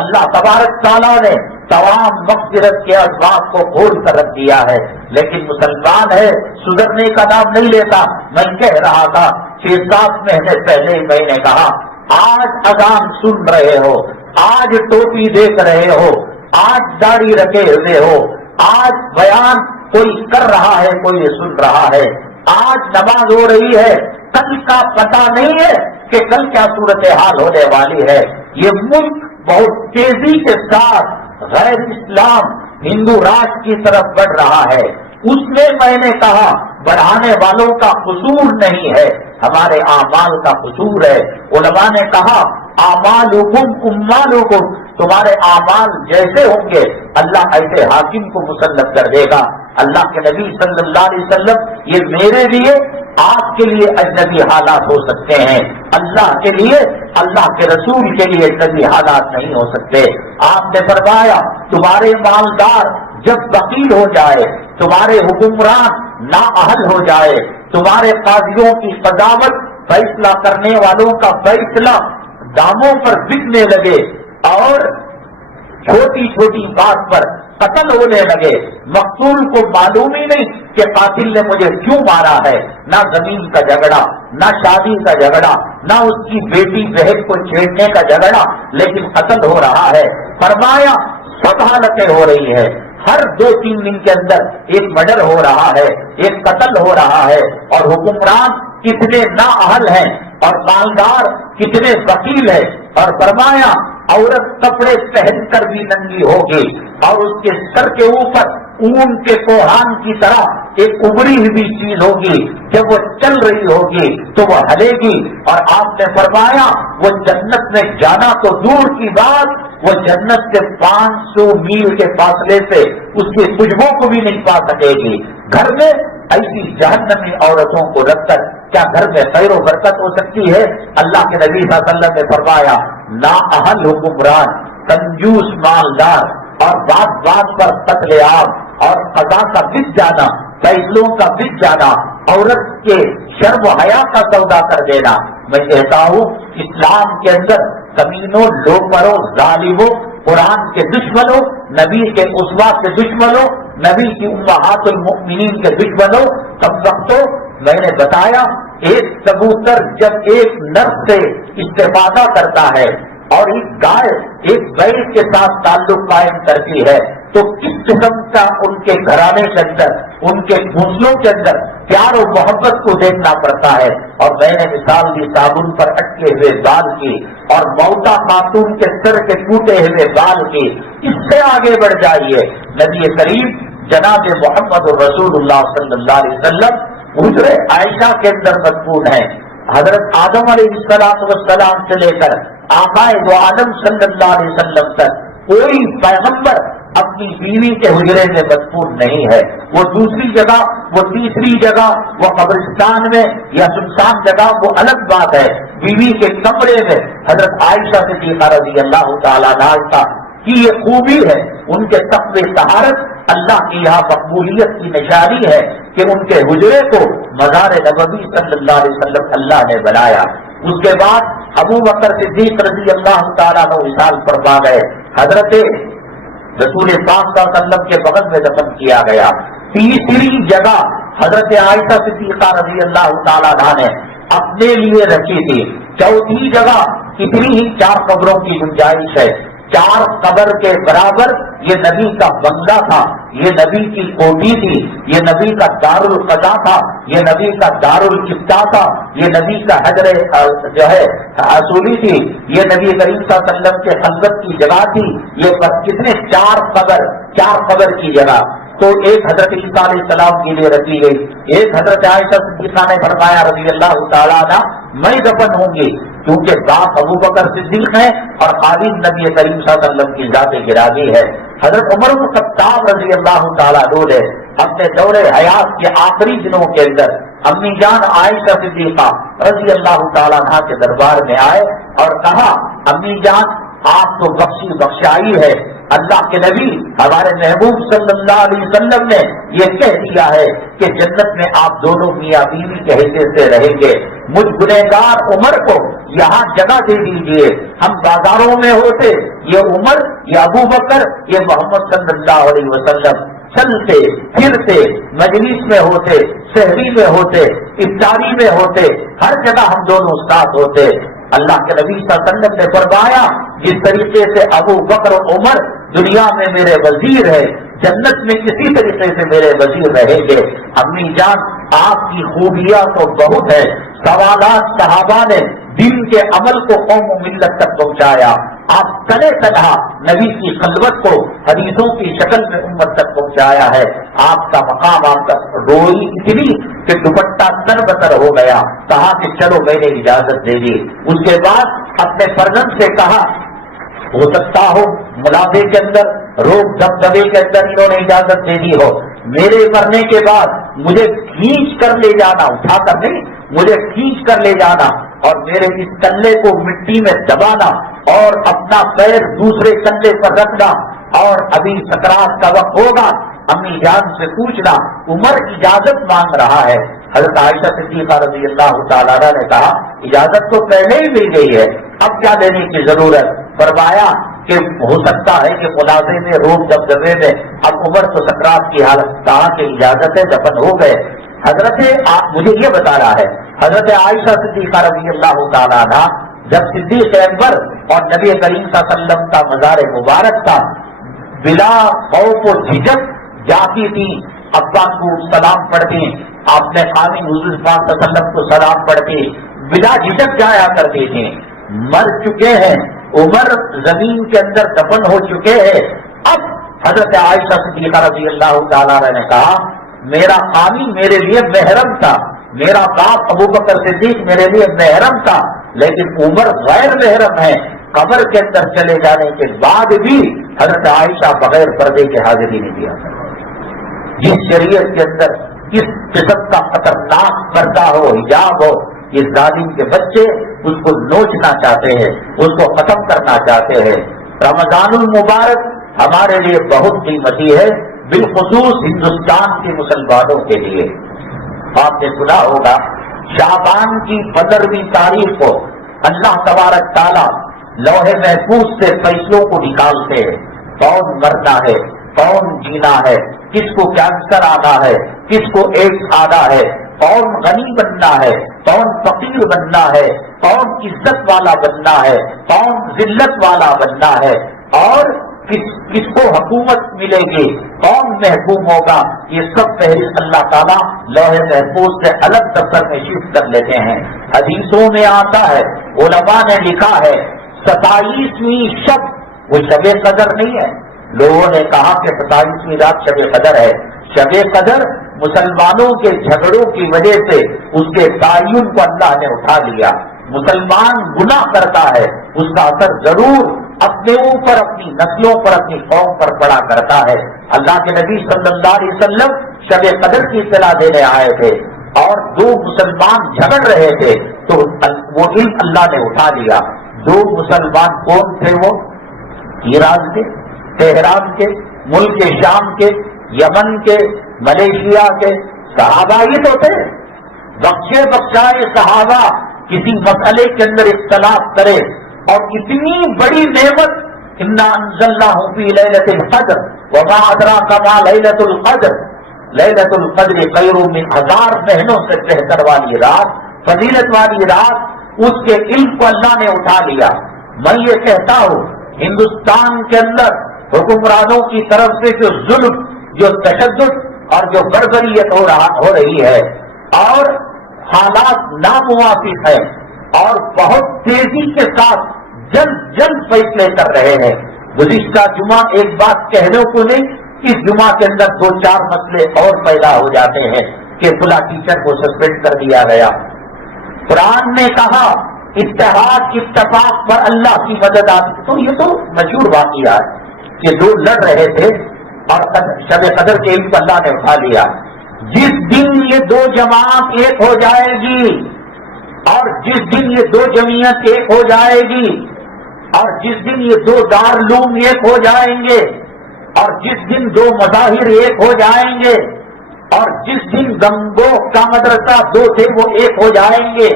اللہ تبارک تعالیٰ نے تمام مغفرت کے اسباب کو کھول کر رکھ دیا ہے، لیکن مسلمان ہے سدھرنے کا نام نہیں لیتا. میں کہہ رہا تھا 6-7 مہینے پہلے ہی میں نے کہا آج اذان سن رہے ہو، آج ٹوپی دیکھ رہے ہو، آج داڑھی رکھے ہوئے ہو، آج بیان کوئی کر رہا ہے، کوئی سن رہا ہے، آج نماز ہو رہی ہے، کل کا پتہ نہیں ہے کہ کل کیا صورتحال ہونے والی ہے. یہ ملک بہت تیزی کے ساتھ غیر اسلام ہندو راج کی طرف بڑھ رہا ہے. اس میں نے کہا بڑھانے والوں کا قصور نہیں ہے، ہمارے اعمال کا قصور ہے. علماء نے کہا اعمالکم اموالکم، تمہارے اعمال جیسے ہوں گے اللہ ایسے حاکم کو مسلط کر دے گا. اللہ کے نبی صلی اللہ علیہ وسلم یہ میرے لیے آپ کے لیے اجنبی حالات ہو سکتے ہیں، اللہ کے لیے اللہ کے رسول کے لیے اجنبی حالات نہیں ہو سکتے. آپ نے فرمایا تمہارے مالدار جب وکیل ہو جائے، تمہارے حکمران نااہل ہو جائے، تمہارے قاضیوں کی قضاوت فیصلہ کرنے والوں کا فیصلہ داموں پر بکنے لگے اور چھوٹی چھوٹی بات پر قتل ہونے لگے، مقتول کو معلوم ہی نہیں کہ قاتل نے مجھے کیوں مارا ہے، نہ زمین کا جھگڑا، نہ شادی کا جھگڑا، نہ اس کی بیٹی بہن کو چھیڑنے کا جھگڑا، لیکن قتل ہو رہا ہے. فرمایا سب حالتیں ہو رہی ہے، ہر 2-3 دن کے اندر ایک مرڈر ہو رہا ہے، ایک قتل ہو رہا ہے، اور حکمران کتنے نااہل ہیں اور مالدار کتنے وکیل ہیں. اور فرمایا عورت کپڑے پہن کر بھی ننگی ہوگی اور اس کے سر کے اوپر اون کے کوہان کی طرح ایک ابری ہوئی چیز ہوگی، جب وہ چل رہی ہوگی تو وہ ہلے گی. اور آپ نے فرمایا وہ جنت میں جانا تو دور کی بات، وہ جنت سے 500 میل کے فاصلے سے اس کی خوشبو کو بھی نہیں پا سکے گی. گھر میں ایسی جہنمی عورتوں کو رکھ کر کیا گھر میں خیر و برکت ہو سکتی ہے؟ اللہ کے نبی صلی اللہ علیہ وسلم نے فرمایا نااہل حکمران، کنجوس مالدار اور بات بات پر قتل عام اور قضا کا بک جانا، فیصلوں کا بک جانا، عورت کے شرم و حیا کا سودا کر دینا. میں کہتا ہوں اسلام کے اندر کمینوں، لوپروں، ظالموں، قرآن کے دشمنوں، نبی کے اسوا کے دشمنوں، نبی کی امہات المؤمنین کے دشمنوں، سب وقتوں میں نے بتایا ایک کبوتر جب ایک نر سے استفادہ کرتا ہے اور ایک گائے ایک بیل کے ساتھ تعلق قائم کرتی ہے تو کس قسم کا ان کے گھرانے کے اندر، ان کے گھونسلوں کے اندر پیار و محبت کو دیکھنا پڑتا ہے. اور میں نے مثال دی صابن پر اٹکے ہوئے بال کی اور موتا خاتون کے سر کے ٹوٹے ہوئے بال کی. اس سے آگے بڑھ جائیے، نبی کریم جناب محمد رسول اللہ صلی اللہ علیہ وسلم حجر عائشہ کے اندر مدفون ہیں. حضرت آدم علیہ السلام سے لے کر آقا دو عالم صلی اللہ علیہ وسلم تک کوئی پیغمبر اپنی بیوی کے حجرے میں مدفون نہیں ہے. وہ دوسری جگہ، وہ تیسری جگہ، وہ قبرستان میں یا سنسان جگہ، وہ الگ بات ہے. بیوی کے کمرے میں حضرت عائشہ صدیقہ رضی اللہ تعالیٰ عنہا کی یہ خوبی ہے، ان کے تقوی طہارت اللہ کی یہاں مقبولیت کی نشانی ہے کہ ان کے حجرے کو مزار نبوی صلی اللہ علیہ وسلم اللہ نے بنایا. اس کے بعد ابو بکر صدیق رضی اللہ تعالیٰ عنہ وصال فرما گئے، حضرت رسول پاک صلی اللہ علیہ وسلم کے بغل میں دفن کیا گیا. تیسری جگہ حضرت عائشہ صدیقہ رضی اللہ تعالیٰ عنہ نے اپنے لیے رکھی تھی. چوتھی جگہ اتنی ہی 4 قبروں کی گنجائش ہے. 4 قبر کے برابر یہ نبی کا بنگلہ تھا، یہ نبی کی کوٹھی تھی، یہ نبی کا دار القضا تھا، یہ نبی کا دار الافتاء تھا، یہ نبی کا حجر جو ہے اصولی تھی، یہ نبی کریم صلی اللہ علیہ وسلم کے خلوت کی جگہ تھی. یہ کتنے 4 قبر کی جگہ. تو ایک حضرت عیسیٰ علیہ السلام کے لیے رکھی گئی، ایک حضرت عائشہ صدیقہ نے فرمایا رضی اللہ تعالیٰ عنہ میں دفن ہوں گی، کیونکہ باپ ابو بکر صدیق ہے اور خالد نبی کریم صلی اللہ علیہ وسلم کی ذات گرامی ہے. حضرت عمر بن خطاب رضی اللہ تعالیٰ عنہ نے اپنے دور حیات کے آخری دنوں کے اندر امی جان عائشہ صدیقہ رضی اللہ تعالیٰ عنہ کے دربار میں آئے اور کہا امی جان آپ تو بخشائی ہے، اللہ کے نبی ہمارے محبوب صلی اللہ علیہ وسلم نے یہ کہہ دیا ہے کہ جنت میں آپ دونوں میاں بیوی کے حیثیت سے رہیں گے. مجھ گنہگار عمر کو یہاں جگہ دے دیجیے. ہم بازاروں میں ہوتے، یہ عمر، یہ ابو بکر، یہ محمد صلی اللہ علیہ وسلم چلتے پھرتے مجلس میں ہوتے، شہری میں ہوتے، افطاری میں ہوتے، ہر جگہ ہم دونوں ساتھ ہوتے. اللہ کے نبی صلی اللہ علیہ وسلم نے فرمایا جس طریقے سے ابو بکر و عمر دنیا میں میرے وزیر ہے، جنت میں اسی طریقے سے میرے وزیر رہیں گے. امی جان آپ کی خوبیاں تو بہت ہے. سوالات صحابہ نے دین کے عمل کو قوم و ملت تک پہنچایا. آپ تنے تنہا نبی کی خلوت کو حدیثوں کی شکل میں امت تک پہنچایا ہے. آپ کا مقام، آپ کا روئی اتنی کہ دوپٹہ تر بتر ہو گیا. کہا کہ چلو میں نے اجازت دے دی. اس کے بعد اپنے فرزند سے کہا ہو سکتا ہو ملازے کے اندر روک دبدبے کے اندر انہوں نے اجازت دے دی ہو، میرے مرنے کے بعد مجھے کھینچ کر لے جانا، اٹھا کر نہیں، مجھے کھینچ کر لے جانا اور میرے اس کلے کو مٹی میں دبانا اور اپنا پیر دوسرے کلے پر رکھنا، اور ابھی سکرات کا وقت ہوگا امی جان سے پوچھنا. عمر اجازت مانگ رہا ہے. حضرت عائشہ صدیقہ رضی اللہ تعالیٰ عنہ نے کہا اجازت تو پہلے ہی مل گئی ہے، اب کیا دینے کی ضرورت. فرمایا کہ ہو سکتا ہے کہ ملازے میں روک دبدبے میں اب عمر تو سکرات کی حالت، کہا کہ اجازت ہے، دفن ہو گئے. حضرت مجھے یہ بتا رہا ہے حضرت عائشہ صدیقہ رضی اللہ تعالیٰ عنہ جب صدیق اکبر اور نبی کریم صلی اللہ علیہ وسلم کا مزار مبارک تھا بلا خوف و جھجک جاتی تھی، ابا کو سلام پڑھتی، آپ نے خامی حضور پاک صلی اللہ علیہ وسلم کو سلام پڑھتی، بلا جھجک جایا کرتی تھی. مر چکے ہیں، عمر زمین کے اندر دفن ہو چکے ہیں. اب حضرت عائشہ صدیقہ رضی اللہ تعالیٰ عنہ نے کہا میرا خامی میرے لیے محرم تھا، میرا باپ ابو بکر صدیق میرے لیے محرم تھا، لیکن عمر غیر محرم ہے. قبر کے اندر چلے جانے کے بعد بھی حضرت عائشہ بغیر پردے کے حاضری نہیں دیا. جس شریعت کے اندر اس قسم کا خطرناک پردہ ہو، حجاب ہو، یہ ظالم کے بچے اس کو نوچنا چاہتے ہیں، اس کو ختم کرنا چاہتے ہیں. رمضان المبارک ہمارے لیے بہت قیمتی ہے، بالخصوص ہندوستان کے مسلمانوں کے لیے. آپ نے سنا ہوگا شعبان کی 15ویں تاریخ کو اللہ تبارک تعالیٰ لوح محفوظ سے فیصلوں کو نکالتے ہیں. کون مرنا ہے، کون جینا ہے، کس کو کینسر آنا ہے، کس کو ایڈس آنا ہے، کون غنی بننا ہے، کون فقیر بننا ہے، کون عزت والا بننا ہے، کون ذلت والا بننا ہے، اور کس کو حکومت ملے گی، کون محکوم ہوگا. یہ سب فہرست اللہ تعالیٰ لوح محفوظ سے الگ دفتر میں شفٹ کر لیتے ہیں. حدیثوں میں آتا ہے، علماء نے لکھا ہے 27ویں شب، وہ شب قدر نہیں ہے. لوگوں نے کہا کہ 27ویں رات شب قدر ہے. شب قدر مسلمانوں کے جھگڑوں کی وجہ سے اس کے تعین کو اللہ نے اٹھا لیا. مسلمان گناہ کرتا ہے، اس کا اثر ضرور اپنے اوپر، اپنی نسلوں پر، اپنی قوم پر پڑا کرتا ہے. اللہ کے نبی صلی اللہ علیہ وسلم شب قدر کی اطلاع دینے آئے تھے اور 2 مسلمان جھگڑ رہے تھے تو وہ علم اللہ نے اٹھا لیا. 2 مسلمان کون تھے؟ وہ ایران کے، تہران کے، ملک شام کے، یمن کے، ملیشیا کے صحابہ ہی تو تھے. بخشے بخشائے صحابہ کسی مسئلے کے اندر اختلاف کرے اور اتنی بڑی نعمت انا انزلناہ فی لیلۃ القدر وما ادراک ما لیلۃ القدر، لیلۃ القدر خیر من 1000 مہینوں سے بہتر والی رات، فضیلت والی رات، اس کے علم کو اللہ نے اٹھا لیا. میں یہ کہتا ہوں ہندوستان کے اندر حکمرانوں کی طرف سے جو ظلم، جو تشدد اور جو گڑبڑیت ہو رہی ہے اور حالات ناموافق ہے اور بہت تیزی کے ساتھ جلد فیصلے کر رہے ہیں. گزشتہ جمعہ ایک بات کہنے کو نہیں، اس جمعہ کے اندر 2-4 مسئلے اور پیدا ہو جاتے ہیں کہ فلاں ٹیچر کو سسپینڈ کر دیا گیا. قرآن نے کہا اتحاد اتفاق پر اللہ کی مدد آتی. تو یہ تو مشہور واقعہ ہے کہ دو لڑ رہے تھے اور شب قدر کے علم اللہ نے اٹھا لیا. جس دن یہ دو جماعت ایک ہو جائے گی اور جس دن یہ دو جمعیت ایک ہو جائے گی اور جس دن یہ دو دارالعلوم ایک ہو جائیں گے اور جس دن دو مظاہر ایک ہو جائیں گے اور جس دن گنگو کا مدرسہ دو تھے وہ ایک ہو جائیں گے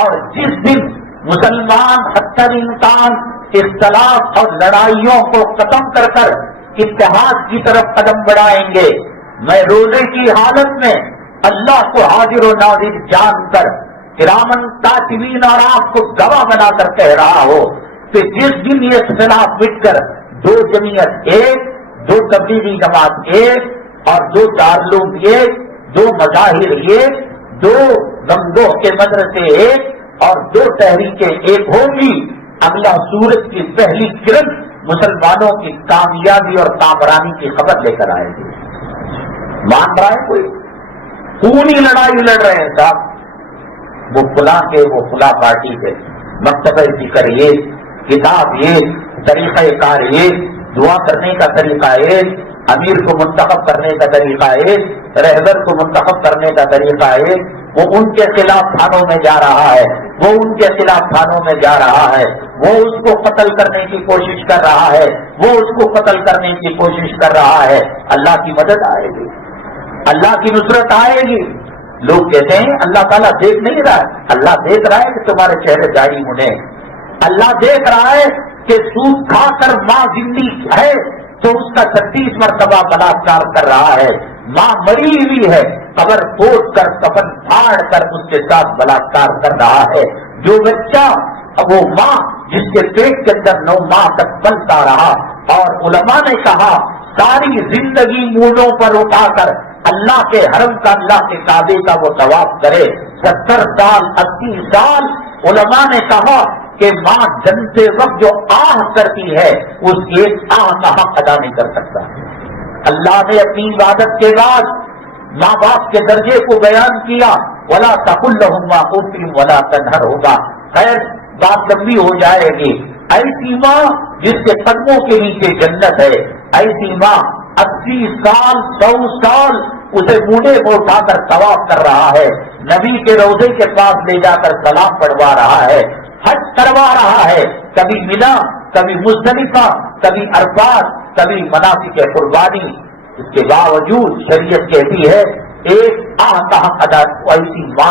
اور جس دن مسلمان حتی الامکان اختلاف اور لڑائیوں کو ختم کر کر اتحاد کی طرف قدم بڑھائیں گے، میں روزے کی حالت میں اللہ کو حاضر و ناظر جان کر کرامن کاتبین اور آپ کو گواہ بنا کر کہہ رہا ہو کہ جس دن یہ اختلاف مٹ کر دو جمعیت ایک، دو تبلیغی جماعت ایک اور دو دارالعلوم ایک، دو مظاہر ایک، دو گنگو کے مدرسے ایک اور دو تحریکیں ایک ہوں گی، اگلا سورج کی پہلی کرن مسلمانوں کی کامیابی اور کامرانی کی خبر لے کر آئے گی. مان رہا ہے کوئی؟ خونی لڑائی لڑ رہے ہیں صاحب، وہ فلاں کے وہ فلاں پارٹی کے، مکتبہ ذکر ایک، کتاب ایک، طریقہ کار ایک، دعا کرنے کا طریقہ ایک، امیر کو منتخب کرنے کا طریقہ ایک، رہبر کو منتخب کرنے کا طریقہ ایک. وہ ان کے خلاف تھانوں میں جا رہا ہے، وہ ان کے خلاف تھانوں میں جا رہا ہے، وہ اس کو قتل کرنے کی کوشش کر رہا ہے، وہ اس کو قتل کرنے کی کوشش کر رہا ہے. اللہ کی مدد آئے گی، اللہ کی نصرت آئے گی. لوگ کہتے ہیں اللہ تعالیٰ دیکھ نہیں رہا ہے. اللہ دیکھ رہا ہے کہ تمہارے چہرے داڑھی منے. اللہ دیکھ رہا ہے کہ سود کھا کر ماں زندگی ہے تو اس کا 36 مرتبہ بلاತ್ಕಾರ کر رہا ہے. ماں مری ہوئی ہے، قبر کھود کر کفن پھاڑ کر اس کے ساتھ بلاತ್ಕಾರ کر رہا ہے. جو بچہ وہ ماں جس کے پیٹ کے اندر 9 ماہ تک پلتا رہا اور علماء نے کہا ساری زندگی مونڈوں پر اٹھا کر اللہ کے حرم کا، اللہ کے کعبے کا وہ طواف کرے 70 سال 80 سال. علماء نے کہا کہ ماں جنتے وقت جو آہ کرتی ہے اس ایک آہ کا حق ادا نہیں کر سکتا. اللہ نے اپنی عبادت کے بعد ماں باپ کے درجے کو بیان کیا، ولا تقل لهما اف ولا تنهرهما. خیر بات لمبی ہو جائے گی. ایسی ماں جس کے قدموں کے نیچے جنت ہے، ایسی ماں 80 سال 100 سال اسے مونڈے کو اٹھا کر طواف کر رہا ہے، نبی کے روضے کے پاس لے جا کر سلام پڑھوا رہا ہے، حج کروا رہا ہے، کبھی منا، کبھی مزدلفہ، کبھی عرفات، کبھی مناسک قربانی. اس کے باوجود شریعت کہتی ہے ایک آہ کا حق ادا. ایسی ماں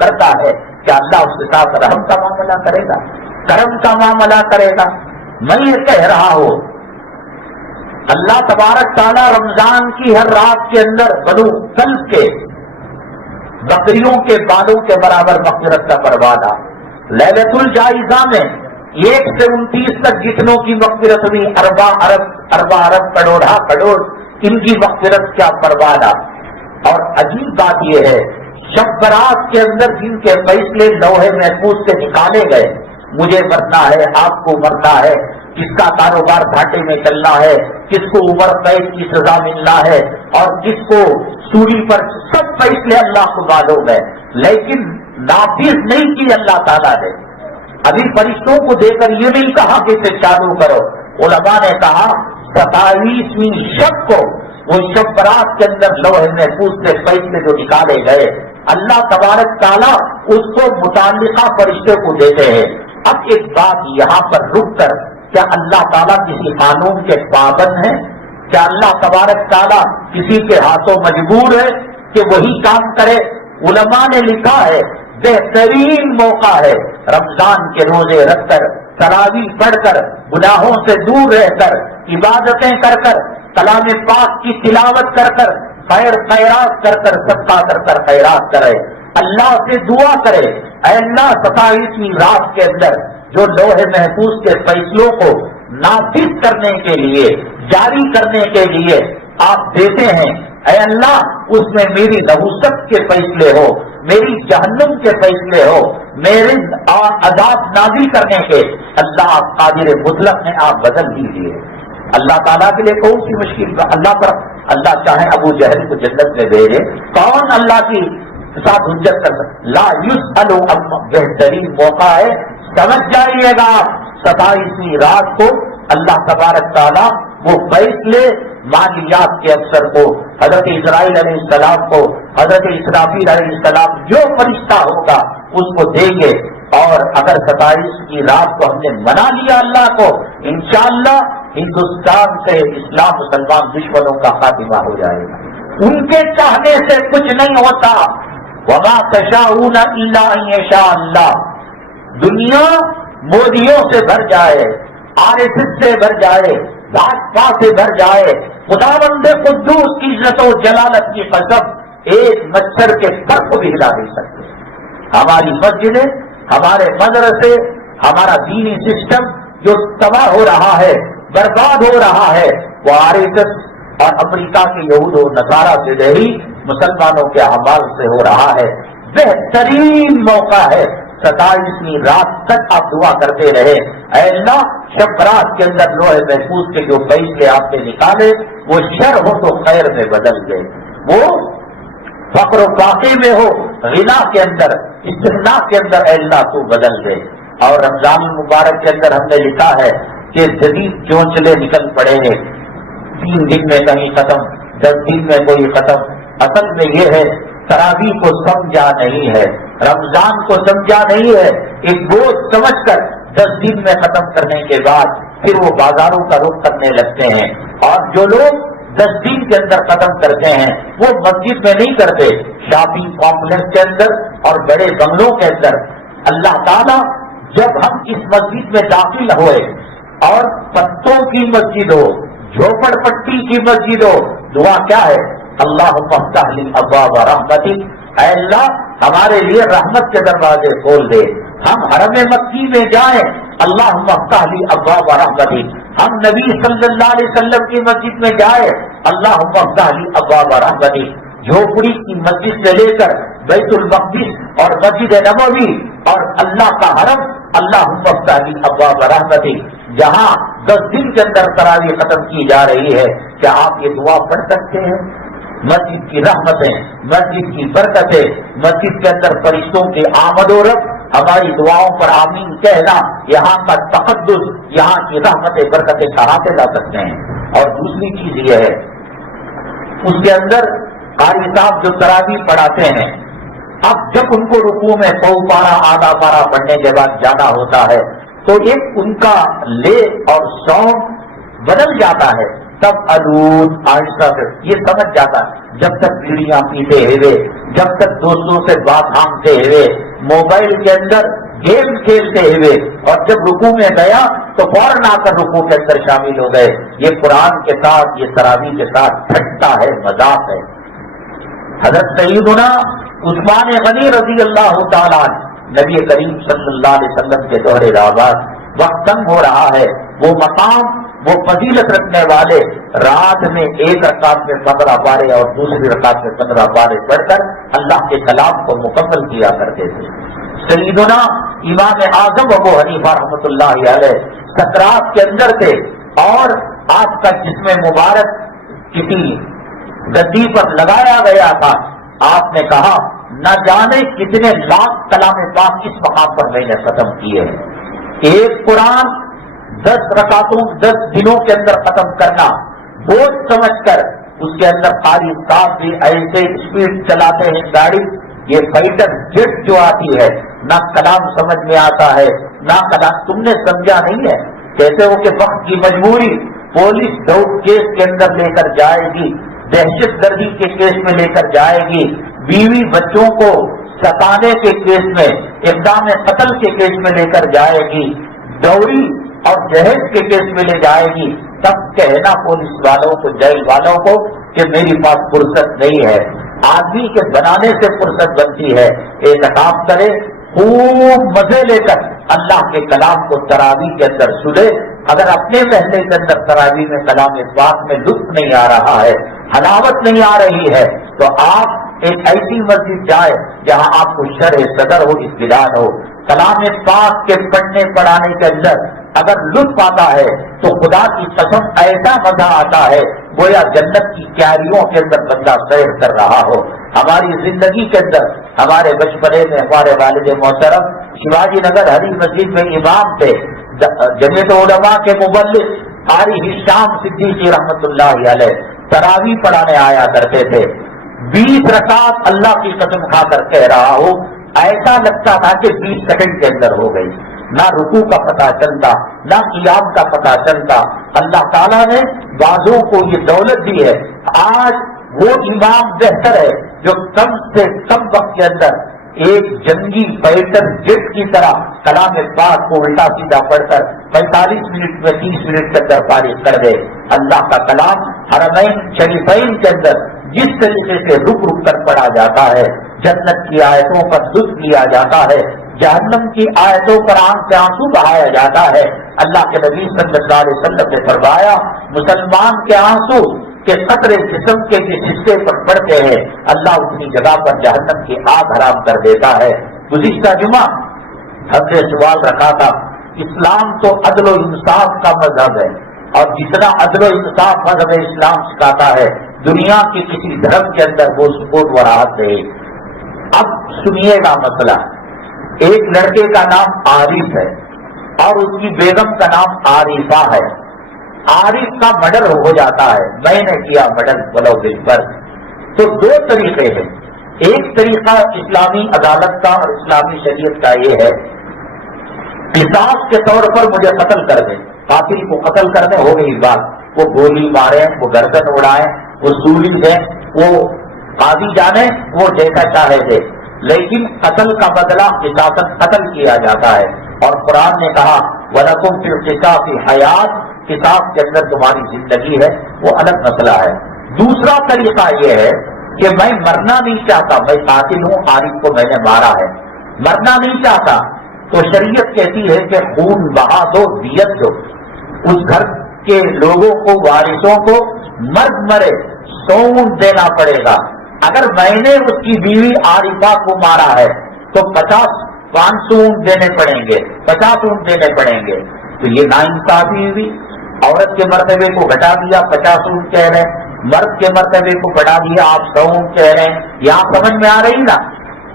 کرتا ہے کیا اللہ اس کے ساتھ رحم کا معاملہ کرے گا، کرم کا معاملہ کرے گا؟ میں یہ کہہ رہا ہوں اللہ تبارک تعالیٰ رمضان کی ہر رات کے اندر بنو کلب کے بکریوں کے بالوں کے برابر مغفرت کا پروادہ. لیلۃ الجائزہ میں 1 سے 29 تک جتنوں کی مغفرت ہوئی، اربع ارب کروڑ ان کی مغفرت کیا پروادہ. اور عجیب بات یہ ہے شب برات کے اندر جن کے فیصلے لوہے محفوظ سے نکالے گئے، مجھے مرنا ہے، آپ کو مرنا ہے، کس کا کاروبار گھاٹے میں چلنا ہے، کس کو عمر قید کی سزا ملنا ہے اور کس کو سولی پر، سب فیصلے اللہ کو معلوم ہے، لیکن نافذ نہیں کی اللہ تعالیٰ نے. ابھی فرشتوں کو دے کر یہ نہیں کہا کہ اسے چالو کرو. علماء نے کہا 27ویں شب کو وہ شب برات کے اندر لوح محفوظ سے فیصلے جو نکالے گئے اللہ تبارک تعالیٰ اس کو متعلقہ فرشتے کو دیتے ہیں. اب ایک بات یہاں پر رک کر، کیا اللہ تعالیٰ کسی قانون کے پابند ہے؟ کیا اللہ تبارک تعالیٰ کسی کے ہاتھوں مجبور ہے کہ وہی کام کرے؟ علماء نے لکھا ہے بہترین موقع ہے رمضان کے روزے رکھ کر، تراویح پڑھ کر، گناہوں سے دور رہ کر، عبادتیں کر کر، کلام پاک کی تلاوت کر کر، خیر خیرات کر کر، صدقہ کر کر خیرات کرے، اللہ سے دعا کرے اے اللہ 27ویں رات کے اندر جو لوح محفوظ کے فیصلوں کو نافذ کرنے کے لیے، جاری کرنے کے لیے آپ دیتے ہیں، اے اللہ اس میں میری نحوست کے فیصلے ہو، میری جہنم کے فیصلے ہو، میرے عذاب نازل کرنے کے، اللہ قادر مطلق نے آپ بدل دیجیے۔ اللہ تعالیٰ کے لیے کون سی مشکل؟ اللہ چاہے ابو جہل کو جنت میں بھیجے، کون اللہ کی ساتھ حجت کر سکتا؟ لا یسأل عما، بہترین موقع ہے، سمجھ جائیے گا آپ 27ویں رات کو اللہ تبارک تعالیٰ وہ فیصلے مالیات کے افسر کو، حضرت اسرائیل علیہ السلام کو، حضرت اسرافیل علیہ السلام، جو فرشتہ ہوگا اس کو دیں گے، اور اگر 27 کی رات کو ہم نے منا لیا اللہ کو، انشاءاللہ ہندوستان سے اسلام مسلمان دشمنوں کا خاتمہ ہو جائے گا۔ ان کے چاہنے سے کچھ نہیں ہوتا، وما تشاءون الا ان یشاء اللہ۔ دنیا مودیوں سے بھر جائے، RSS سے بھر جائے، بھاجپا سے بھر جائے، خداوند قدوس کی عزت و جلالت کی قسم ایک مچھر کے پر کو بھی ہلا نہیں سکتے۔ ہماری مسجدیں، ہمارے مدرسے، ہمارا دینی سسٹم جو تباہ ہو رہا ہے، برباد ہو رہا ہے، وہ RSS اور امریکہ کے یہود و نصارہ سے نہیں، مسلمانوں کے اعمال سے ہو رہا ہے۔ بہترین موقع ہے، 27ویں رات تک آپ دعا کرتے رہے، اے اللہ شب رات کے اندر لوح محفوظ کے جو فیصلے آپ نے نکالے وہ شر ہو تو خیر میں بدل گئے، وہ فقر و فاقے میں ہو، غنا کے اندر، استغنا کے اندر، اے اللہ تو بدل گئے۔ اور رمضان المبارک کے اندر ہم نے لکھا ہے کہ جدید چونچلے نکل پڑے ہیں، 3 دن میں کہیں ختم، 10 دن میں کوئی ختم۔ اصل میں یہ ہے تراویح کو سمجھا نہیں ہے، رمضان کو سمجھا نہیں ہے، ایک بوجھ سمجھ کر 10 دن میں ختم کرنے کے بعد پھر وہ بازاروں کا رخ کرنے لگتے ہیں، اور جو لوگ 10 دن کے اندر ختم کرتے ہیں وہ مسجد میں نہیں کرتے، شاپنگ کمپلیکس کے اندر اور بڑے بنگلوں کے اندر۔ اللہ تعالیٰ جب ہم اس مسجد میں داخل ہوئے اور پتوں کی مسجد ہو، جھوپڑ پٹی کی مسجد ہو، دعا کیا ہے؟ اللہم افتح لی ابواب رحمتک، اے اللہ ہمارے لیے رحمت کے دروازے کھول دے۔ ہم حرم مکی میں جائیں، اللہم افتح لی ابواب رحمتک۔ ہم نبی صلی اللہ علیہ وسلم کی مسجد میں جائیں، اللہم افتح لی ابواب رحمتک۔ جھوپڑی کی مسجد سے لے کر بیت المقدس اور مسجد نبوی اور اللہ کا حرم، اللہم افتح لی ابواب رحمتک، جہاں 10 دن کے اندر تراویح ختم کی جا رہی ہے، کیا آپ یہ دعا پڑھ سکتے ہیں؟ مسجد کی رحمتیں، مسجد کی برکتیں، مسجد کے اندر فرشتوں کی آمد و رفت، ہماری دعاؤں پر آمین کہنا، یہاں کا تقدس، یہاں کی رحمتیں برکتیں کہاں سے لا سکتے ہیں؟ اور دوسری چیز یہ ہے، اس کے اندر قاری صاحب جو تراویح پڑھاتے ہیں، اب جب ان کو رکوع میں سو پارہ آدھا پارہ پڑھنے کے بعد جانا ہوتا ہے تو ایک ان کا لے اور سونگ بدل جاتا ہے، تب الود آہستہ سے یہ سمجھ جاتا ہے۔ جب تک بیڑیاں پیتے ہوئے، جب تک دوستوں سے بات ہانکتے ہوئے، موبائل کے اندر گیم کھیلتے ہوئے، اور جب رکوع میں گیا تو فوراً آ کر رکوع کے اندر شامل ہو گئے، یہ قرآن کے ساتھ، یہ تراویح کے ساتھ ٹھٹا ہے، مذاق ہے۔ حضرت سیدنا عثمان غنی رضی اللہ تعالیٰ عنہ، نبی کریم صلی اللہ علیہ وسلم کے دور رابعات، وقت تنگ ہو رہا ہے، وہ مقام، وہ فضیلت رکھنے والے رات میں ایک رکعت میں 15 پارے اور دوسری رکعت میں 15 پارے پڑھ کر اللہ کے کلام کو مکمل کیا کرتے تھے۔ سیدنا امام اعظم ابو حنیفہ رحمۃ اللہ علیہ سکرات کے اندر تھے، اور آپ کا جسم مبارک کسی گدی پر لگایا گیا تھا۔ آپ نے کہا نہ جانے کتنے لاکھ کلام پاک اس مقام پر میں نے ختم کیے ہیں۔ ایک قرآن 10 رکعتوں 10 دنوں کے اندر ختم کرنا بوجھ سمجھ کر، اس کے اندر قاری صاحب بھی ایسے اسپیڈ چلاتے ہیں گاڑی، یہ فائٹر جیٹ جو آتی ہے، نہ کلام سمجھ میں آتا ہے، نہ کلام تم نے سمجھا نہیں ہے۔ کہتے ہو کہ وقت کی مجبوری، پولیس ڈراؤٹ کیس کے اندر لے کر جائے گی، دہشت گردی کے کیس میں لے کر جائے گی، بیوی بچوں کو ستانے کے کیس میں، اقدام قتل کے کیس میں لے کر جائے گی، ڈوری اور جہیز کے کیس میں لے جائے گی، تب کہنا پولیس والوں کو، جیل والوں کو کہ میری پاس فرصت نہیں ہے۔ آدمی کے بنانے سے فرصت بنتی ہے، احتکاب کرے، خوب مزے لے کر اللہ کے کلام کو تراویح کے اندر سنے. اگر اپنے محلے کے اندر تراویح میں کلام اس بات میں لطف نہیں آ رہا ہے، حلاوت نہیں آ رہی ہے، تو آپ ایک ایسی مسجد جائے جہاں آپ کو شرح صدر ہو، اطمینان ہو. کلام پاک کے پڑھنے پڑھانے کے اندر اگر لطف آتا ہے تو خدا کی قسم ایسا مزہ آتا ہے گویا جنت کی کیاریوں کے اندر بندہ سیر کر رہا ہو. ہماری زندگی کے اندر ہمارے بچپنے میں ہمارے والد محترم شیواجی نگر ہری مسجد میں امام تھے، جمیعت علماء کے مبلغ قاری ہشام صدیقی رحمت اللہ علیہ تراویح پڑھانے آیا کرتے تھے. 20 رکعت اللہ کی قسم کھا کر کہہ رہا ہوں، ایسا لگتا تھا کہ 20 سیکنڈ کے اندر ہو گئی. نہ رکوع کا پتہ چلتا، نہ قیام کا پتہ چلتا. اللہ تعالیٰ نے بعضوں کو یہ دولت دی ہے. آج وہ امام بہتر ہے جو کم سے کم وقت کے اندر ایک جنگی فائٹر جیٹ کی طرح کلام پاک کو الٹا سیدھا پڑھ کر 45 منٹ میں 30 منٹ کے اندر فارغ کر دے. اللہ کا کلام حرمین شریفین کے اندر جس طریقے سے رک رک کر پڑھا جاتا ہے، جنت کی آیتوں پر لطف لیا جاتا ہے، جہنم کی آیتوں پر آنکھ سے آنسو بہایا جاتا ہے. اللہ کے نبی صلی اللہ علیہ وسلم نے فرمایا مسلمان کے آنسو کے قطرے جسم کے جس حصے پر پڑتے ہیں اللہ اپنی جگہ پر جہنم کی آگ حرام کر دیتا ہے. گزشتہ جمعہ ہم نے سوال رکھا تھا، اسلام تو عدل و انصاف کا مذہب ہے، اور جتنا عدل و انصاف مذہب اسلام سکھاتا ہے دنیا کے کسی دھرم کے اندر وہ سکون و راحت ہے. اب سنیے گا مسئلہ. ایک لڑکے کا نام عارف ہے اور اس کی بیگم کا نام عارفہ ہے. عارف کا مرڈر ہو جاتا ہے، میں نے کیا مرڈر بلو بل پر. تو 2 طریقے ہیں. ایک طریقہ اسلامی عدالت کا اور اسلامی شریعت کا یہ ہے قصاص کے طور پر مجھے قتل کر دیں، قاتل کو قتل کرنے ہو گئی بات. وہ گولی مارے، وہ گردن اڑائیں، وہ سولی دیں، وہ قاضی جانے، وہ جیسا چاہے دے، لیکن قتل کا بدلہ قصاصاً قتل کیا جاتا ہے. اور قرآن نے کہا وَلَكُمْ فِي الْقِصَاصِ حَيَاةٌ، قصاص کے اندر تمہاری زندگی ہے، وہ الگ مسئلہ ہے. دوسرا طریقہ یہ ہے کہ میں مرنا نہیں چاہتا، میں قاتل ہوں، عارف کو میں نے مارا ہے، مرنا نہیں چاہتا، تو شریعت کہتی ہے کہ خون بہا دو، دیت دو. اس گھر کے لوگوں کو، وارثوں کو مرد مرے 100 اونٹ دینا پڑے گا. اگر میں نے اس کی بیوی عارفہ کو مارا ہے تو 500 اونٹ دینے پڑیں گے، 50 اونٹ دینے پڑیں گے. تو یہ ناانصافی ہوئی. عورت کے مرتبے کو گھٹا دیا، 50 اونٹ کہہ رہے ہیں، مرد کے مرتبے کو بڑھا دیا، آپ 100 اونٹ کہہ رہے ہیں. یہاں سمجھ میں آ رہی نا؟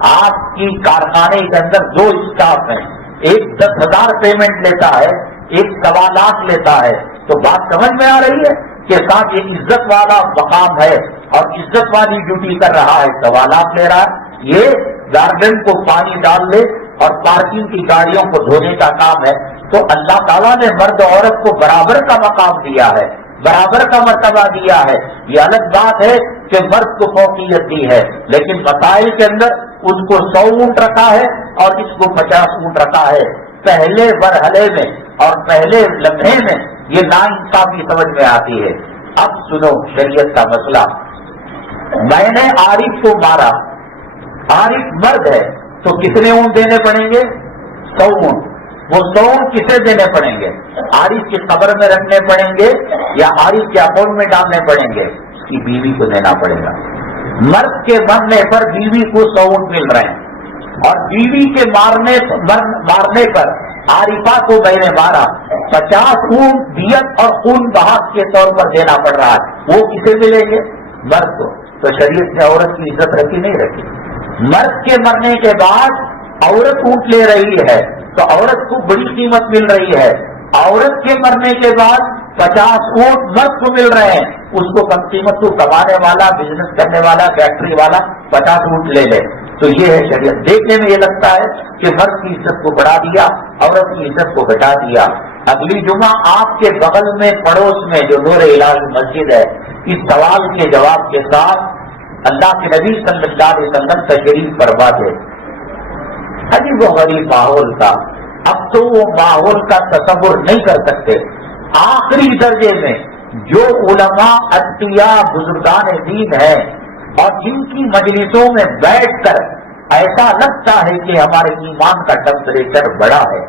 آپ کی کارخانے کے اندر 2 اسٹاف ہیں، ایک 10,000 پیمنٹ لیتا ہے، ایک 1.25 لاکھ لیتا ہے. تو بات سمجھ میں آ رہی ہے کہ صاحب یہ عزت والا مقام ہے اور عزت والی ڈیوٹی کر رہا ہے، 1.25 لاکھ لے رہا ہے. یہ گارڈن کو پانی ڈال لے اور پارکنگ کی گاڑیوں کو دھونے کا کام ہے. تو اللہ تعالیٰ نے مرد عورت کو برابر کا مقام دیا ہے، برابر کا مرتبہ دیا ہے. یہ الگ بات ہے کہ مرد کو فوقیت دی ہے، لیکن مسائل کے اندر ان کو 100 اونٹ رکھا ہے اور اس کو 50 اونٹ رکھا ہے. پہلے مرحلے میں اور پہلے لمحے میں یہ ناانصافی سمجھ میں آتی ہے. اب سنو شریعت کا مسئلہ. میں نے عارف کو مارا، عارف مرد ہے تو کتنے اونٹ دینے پڑیں گے؟ 100 اونٹ. وہ 100 اونٹ کسے دینے پڑیں گے؟ عارف کی قبر میں رکھنے پڑیں گے یا عارف کے اکاؤنٹ میں ڈالنے پڑیں گے؟ اس کی بیوی کو دینا پڑے گا. مرد کے مرنے پر بیوی کو 100 اونٹ مل رہے ہیں، اور بیوی کے مارنے پر عارفہ کو میں نے مارا، 50 اونٹ دیت اور خون بہا کے طور پر دینا پڑ رہا ہے. وہ کسے ملیں گے؟ مرد کو. تو شریعت نے عورت کی عزت رکھی نہیں رکھی. مرد کے مرنے کے بعد عورت اونٹ لے رہی ہے تو عورت کو بڑی قیمت مل رہی ہے. عورت کے مرنے کے بعد 50 اونٹ مرد کو مل رہے ہیں، اس کو کم قیمت کو کمانے والا، بزنس کرنے والا، فیکٹری والا 50 اونٹ لے لے. تو یہ ہے شریعت. دیکھنے میں یہ لگتا ہے کہ مرد کی عزت کو بڑھا دیا، عورت کی عزت کو گھٹا دیا. اگلی جمعہ آپ کے بغل میں پڑوس میں جو نور الہی مسجد ہے، اس سوال کے جواب کے ساتھ اللہ کے نبی صلی اللہ علیہ وسلم تشریف فرما تھے. عجیب و غریب ماحول کا. اب تو وہ ماحول کا تصور نہیں کر سکتے. آخری درجے میں جو علماء اتقیاء بزرگان دین ہیں اور جن کی مجلسوں میں بیٹھ کر ایسا لگتا ہے کہ ہمارے ایمان کا ٹمپریچر بڑا ہے،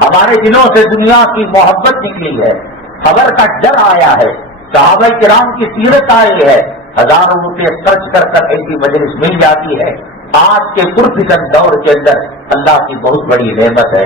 ہمارے دلوں سے دنیا کی محبت نکلی ہے، خبر کا ڈر آیا ہے، صحابہ کرام کی سیرت آئی ہے، ہزاروں روپے خرچ کر کر ایسی مجلس مل جاتی ہے۔ آج کے پرفتن دور کے اندر اللہ کی بہت بڑی نعمت ہے۔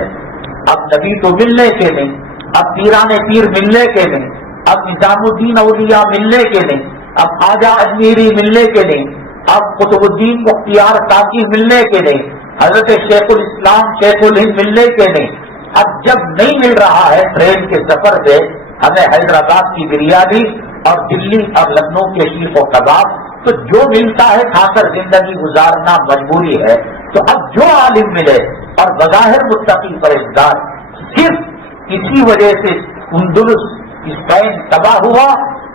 اب نبی تو ملنے کے نہیں، اب پیران پیر ملنے کے نہیں، اب نظام الدین اولیاء ملنے کے نہیں، اب خواجہ اجمیری ملنے کے نہیں، اب قطب الدین مختیار کاکی ملنے کے نہیں، حضرت شیخ الاسلام شیخ الہند ملنے کے نہیں۔ اب جب نہیں مل رہا ہے ٹرین کے سفر سے ہمیں حیدرآباد کی بریانی اور دلی اور لکھنؤ کے شیخ و کباب، تو جو ملتا ہے کھا کر زندگی گزارنا مجبوری ہے۔ تو اب جو عالم ملے اور بظاہر متقی پرہیزگار، صرف اسی وجہ سے اندلس اسپین تباہ ہوا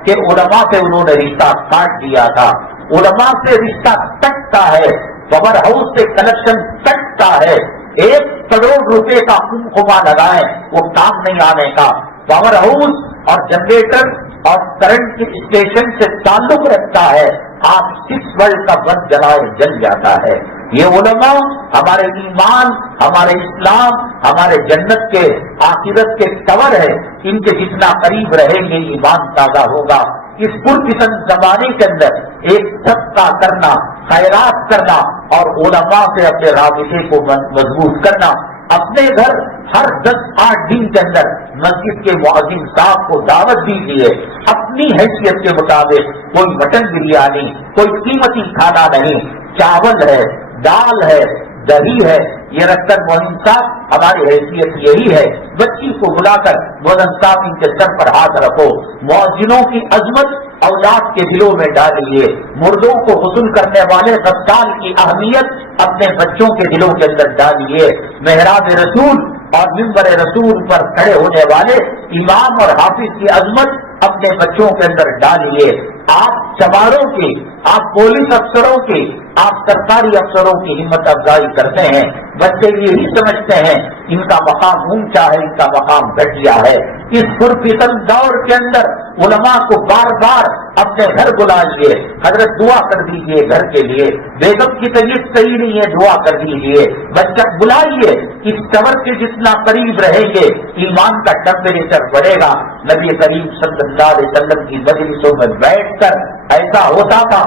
کہ علماء سے انہوں نے رشتہ کاٹ دیا تھا۔ علماء سے رشتہ کٹتا ہے، پاور ہاؤس سے کنیکشن کٹتا ہے۔ 1 کروڑ روپے کا خما لگائیں وہ کام نہیں آنے کا۔ پاور ہاؤس اور جنریٹر اور کرنٹ کے اسٹیشن سے تعلق رکھتا ہے، آپ 6 ورلڈ کا بند جلائے جل جاتا ہے۔ یہ علماء ہمارے ایمان، ہمارے اسلام، ہمارے جنت کے آخرت کے کور ہے، ان کے جتنا قریب رہیں گے ایمان تازہ ہوگا۔ اس پرفتن زمانے کے اندر ایک صدقہ کرنا، خیرات کرنا اور علماء سے اپنے رابطے کو مضبوط کرنا، اپنے گھر ہر 10-8 دن کے اندر مسجد کے مؤذن صاحب کو دعوت دیجیے، اپنی حیثیت کے مطابق، کوئی مٹن بریانی، کوئی قیمتی کھانا نہیں، چاول ہے، دال ہے، دہی ہے، یہ رکھ کر مؤذن صاحب ہماری حیثیت یہی ہے، بچی کو بلا کر مؤذن صاحب ان کے سر پر ہاتھ رکھو، مؤذنوں کی عظمت اولاد کے دلوں میں ڈالیے، مردوں کو غسل کرنے والے غسال کی اہمیت اپنے بچوں کے دلوں کے اندر ڈالیے، محراب رسول اور منبر رسول پر کھڑے ہونے والے امام اور حافظ کی عظمت اپنے بچوں کے اندر ڈالیے۔ آپ چماروں کی، آپ پولیس افسروں کی، آپ سرکاری افسروں کی ہمت افزائی کرتے ہیں، بچے یہی سمجھتے ہیں ان کا مقام اونچا ہے، ان کا مقام گھٹیا ہے۔ اس پرفتن دور کے اندر علماء کو بار بار اپنے گھر بلائیے، حضرت دعا کر دیجیے گھر کے لیے، بیگم کی طبیعت صحیح نہیں ہے دعا کر دیجیے، بچہ بلائیے، اس قبر کے جتنا قریب رہیں گے ایمان کا ٹیمپریچر بڑھے گا۔ نبی کریم صلی اللہ علیہ وسلم کی مجلسوں میں بیٹھ کر ایسا ہوتا تھا،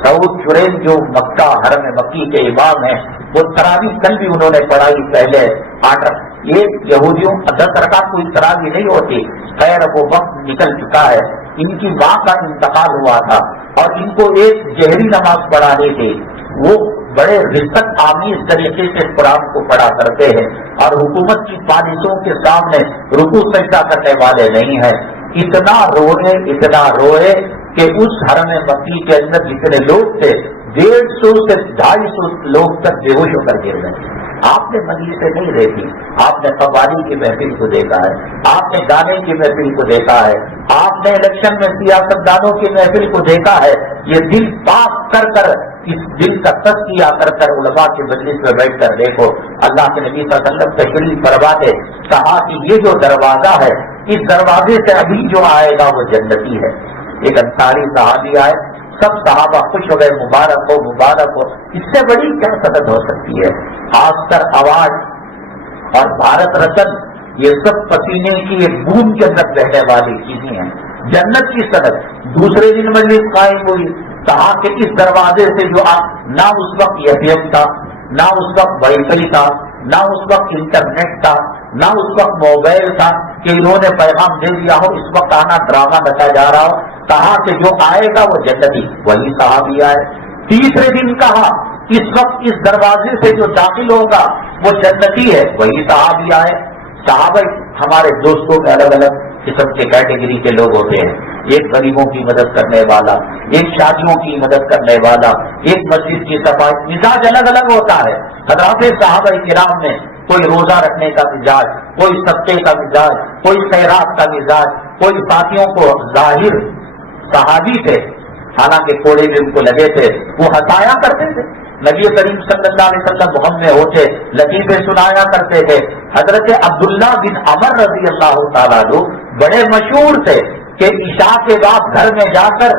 سعود شریف جو مکہ حرم مکی کے امام ہیں، وہ تراویح کل بھی انہوں نے پڑھائی پہلے 8، یہ یہودیوں 10 رکعت کوئی تراویح نہیں ہوتی، خیر وہ وقت نکل چکا ہے، ان کی ماں کا انتقال ہوا تھا اور ان کو ایک جہری نماز پڑھانی تھی، وہ بڑے رفت آمیز طریقے سے قرآن کو پڑھا کرتے ہیں اور حکومت کی پالیسیوں کے سامنے رکوع سجدہ کرنے والے نہیں ہیں۔ اتنا روئے کہ اس حرم مکی کے اندر جتنے لوگ تھے 150 سے 250 لوگ تک بے ہوش ہو کر گر گئے۔ آپ نے مجلسیں نہیں دیکھی، آپ نے قوالی کی محفل کو دیکھا ہے، آپ نے گانے کی محفل کو دیکھا ہے، آپ نے الیکشن میں سیاست دانوں کی محفل کو دیکھا ہے۔ یہ دل پاک کر کر، اس دل کا تزکیہ کر کر علماء کی مجلس میں بیٹھ کر دیکھو۔ اللہ کے نبی صلی اللہ علیہ وسلم تشریف فرماتے، کہا کہ یہ جو دروازہ ہے، اس دروازے سے ابھی جو آئے گا وہ جنتی ہے۔ ایک انصاری صحابی آئے، سب صحابہ خوش ہو گئے، مبارک ہو مبارک ہو۔ اس سے بڑی کیا صدق ہو سکتی ہے؟ خاص کر ایوارڈ اور بھارت رتن، یہ سب پسینے کی ایک بوند کے اندر رہنے والی چیزیں ہیں، جنت کی صدق۔ دوسرے دن مجلس قائم ہوئی، کہا کہ اس دروازے سے جو نہ اس وقت ایف تھا، نہ اس وقت وائی فائی تھا، نہ اس وقت انٹرنیٹ تھا، نہ اس وقت موبائل تھا کہ انہوں نے پیغام دے دیا ہو اس وقت آنا ڈرامہ رکھا جا رہا ہو۔ کہا کہ جو آئے گا وہ جنتی، وہی صحابی آئے۔ تیسرے دن کہا اس وقت اس دروازے سے جو داخل ہوگا وہ جنتی ہے، وہی صحابی آئے۔ صحابہ ہمارے دوستوں میں الگ الگ قسم کے کیٹیگری کے لوگ ہوتے ہیں، ایک غریبوں کی مدد کرنے والا، ایک شادیوں کی مدد کرنے والا، ایک مسجد کی صفائی، مزاج الگ الگ ہوتا ہے۔ حضرات صحابہ کرام میں کوئی روزہ رکھنے کا مزاج، کوئی صدقے کا مزاج، کوئی خیرات کا مزاج، کوئی ساتھیوں کو ظاہر صحابی تھے، حالانکہ کوڑے بھی ان کو لگے تھے، وہ ہنسایا کرتے تھے۔ نبی کریم صلی اللہ علیہ وسلم غم میں ہوتے لطیفے سنایا کرتے تھے۔ حضرت عبداللہ بن عمر رضی اللہ تعالیٰ عنہ بڑے مشہور تھے کہ عشاء کے بعد گھر میں جا کر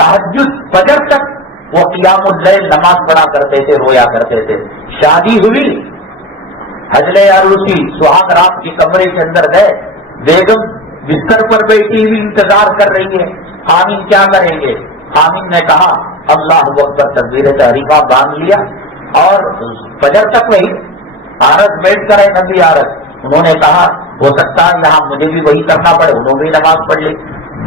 تہجد فجر تک وہ قیام اللیل نماز پڑھا کرتے تھے، رویا کرتے تھے۔ شادی ہوئی حجلے عروسی سہاگ رات کی کمرے کے اندر گئے، بیگم بستر پر بیٹھی ہوئی انتظار کر رہی ہے، خامن کیا کریں گے؟ خامن نے کہا اللہ اکبر تکبیر تحریمہ باندھ لیا اور فجر تک وہی عارض بیٹھ کر ہے نبی عارض. انہوں نے کہا ہو سکتا ہے یہاں مجھے بھی وہی کرنا پڑے، انہوں نے بھی نماز پڑھ لی.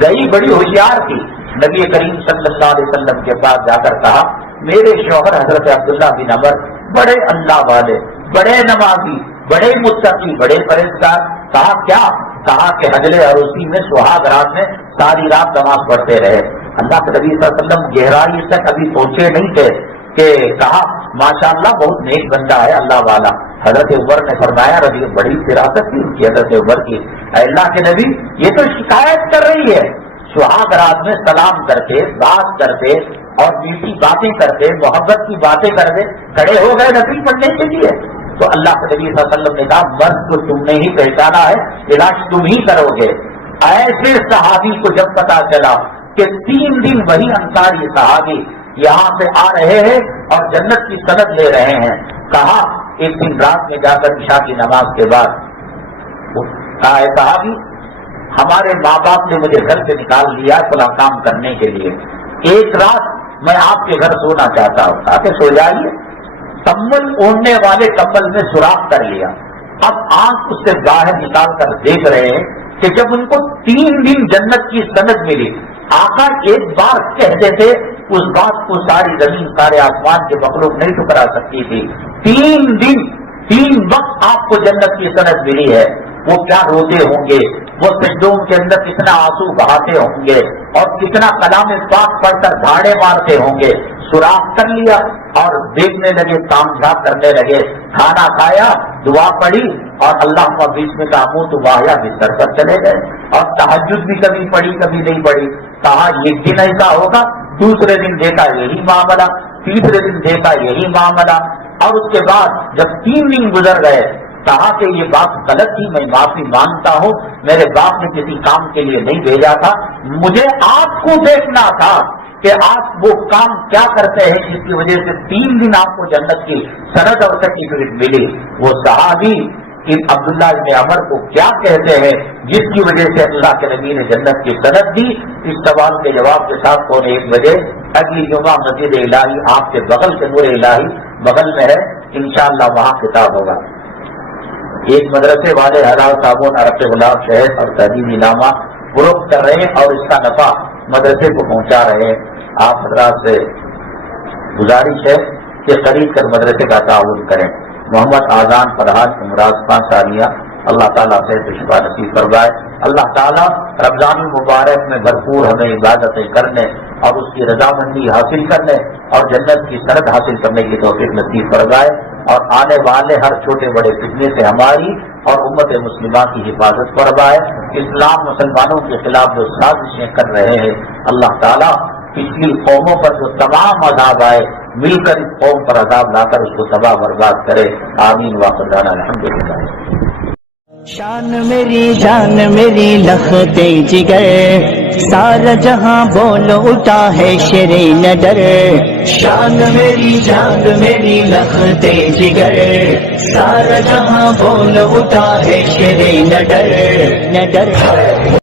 گئی بڑی ہوشیار تھی، نبی کریم صلی اللہ علیہ وسلم کے پاس جا کر کہا میرے شوہر حضرت عبداللہ بن عمر بڑے اللہ والے، بڑے نمازی، بڑے متقی، بڑے پرہیزگار. کہا کیا؟ کہا کہ حجلے عروسی میں سہاگ رات میں ساری رات نماز پڑھتے رہے. اللہ کے نبی صلی اللہ علیہ وسلم گہرائی سے کبھی پہنچے نہیں تھے کہ کہا ماشاءاللہ بہت نیک بندہ ہے اللہ والا. حضرت عمر نے فرمایا رضی بڑی فراست تھی ان کی حضرت عمر کی، اے اللہ کے نبی یہ تو شکایت کر رہی ہے، سہاگ رات میں سلام کرتے، بات کرتے اور میٹھی باتیں کرتے، محبت کی باتیں کرتے، کھڑے ہو گئے نبی پڑھنے کے لیے. تو اللہ کے نبی صلی اللہ علیہ وسلم نے کہا مرد کو تم نے ہی پہچانا ہے، علاج تم ہی کرو گے. ایسے صحابی کو جب پتا چلا کہ 3 دن وہی انصاری صحابی یہاں سے آ رہے ہیں اور جنت کی سند لے رہے ہیں، کہا ایک دن رات میں جا کر عشاء کی نماز کے بعد کہا اے صحابی ہمارے ماں باپ نے مجھے گھر سے نکال لیا فلاں کام کرنے کے لیے، ایک رات میں آپ کے گھر سونا چاہتا ہوں. کہا کہ سو جائیے. کمبل اوڑھنے والے کمبل میں سوراخ کر لیا. اب آنکھ اس سے باہر نکال کر دیکھ رہے ہیں کہ جب ان کو 3 دن جنت کی سند ملی، آقا ایک بار کہہ دیتے اس بات کو ساری زمین سارے آسمان کے مخلوق نہیں ٹکرا سکتی تھی. 3 دن 3 وقت آپ کو جنت کی سند ملی ہے. وہ کیا روتے ہوں گے، وہ سجدوں کے اندر کتنا آنسو بہاتے ہوں گے اور کتنا کلام پاک پڑھ کر دھاڑے مارتے ہوں گے. سوراخ کر لیا اور دیکھنے لگے، کام جھاپ کرنے لگے. کھانا کھایا، دعا پڑھی اور اللہ کا بیچ میں کہا منہ تو واہیا بستر پر چلے گئے. اور تہجد بھی کبھی پڑھی کبھی نہیں پڑھی. کہا ایک دن ایسا ہوگا، دوسرے دن دیکھا یہی معاملہ، تیسرے دن دیکھا یہی معاملہ. اور اس کے بعد جب 3 دن گزر گئے کہا کہ یہ بات غلط تھی، میں معافی مانگتا ہوں، میرے باپ نے کسی کام کے لیے نہیں بھیجا تھا، مجھے آپ کو دیکھنا تھا کہ آپ وہ کام کیا کرتے ہیں جس کی وجہ سے 3 دن آپ کو جنت کی سند اور سرٹیفکیٹ ملی. وہ صحابی عبداللہ بن عمر کو کیا کہتے ہیں جس کی وجہ سے اللہ کے نبی نے جنت کی سند دی؟ اس سوال کے جواب کے ساتھ 1:15 بجے اگلی جمعہ مسجد الہی آپ کے بغل سے نور الہی بغل میں ہے، انشاءاللہ وہاں خطاب ہوگا. ایک مدرسے والے حلال صابن، عرق گلاب، شہد اور تہذیبی نامہ فروخت کر رہے ہیں اور اس کا نفع مدرسے کو پہنچا رہے ہیں. آپ حضرات سے گزارش ہے کہ خرید کر مدرسے کا تعاون کریں. محمد آزان فرحان امراض خان ثانیہ اللہ تعالیٰ سے شفا نصیب فرمائے. اللہ تعالیٰ رمضان المبارک میں بھرپور ہمیں عبادتیں کرنے اور اس کی رضامندی حاصل کرنے اور جنت کی سند حاصل کرنے کی توفیق نصیب فرمائے. اور آنے والے ہر چھوٹے بڑے فتنے سے ہماری اور امت مسلمہ کی حفاظت فرمائے. اسلام مسلمانوں کے خلاف جو سازشیں کر رہے ہیں اللہ تعالیٰ پچھلی قوموں پر جو تمام عذاب آئے مل کر اس قوم پر عذاب لا کر اس کو تباہ برباد کرے. آمین واخر الحمدللہ. شان میری جان میری لختے جگر، سارا جہاں بول اٹھا ہے شیر نڈر. شان میری جان میری لختے جگر، سارا جہاں بول اٹھا ہے شیر نڈر.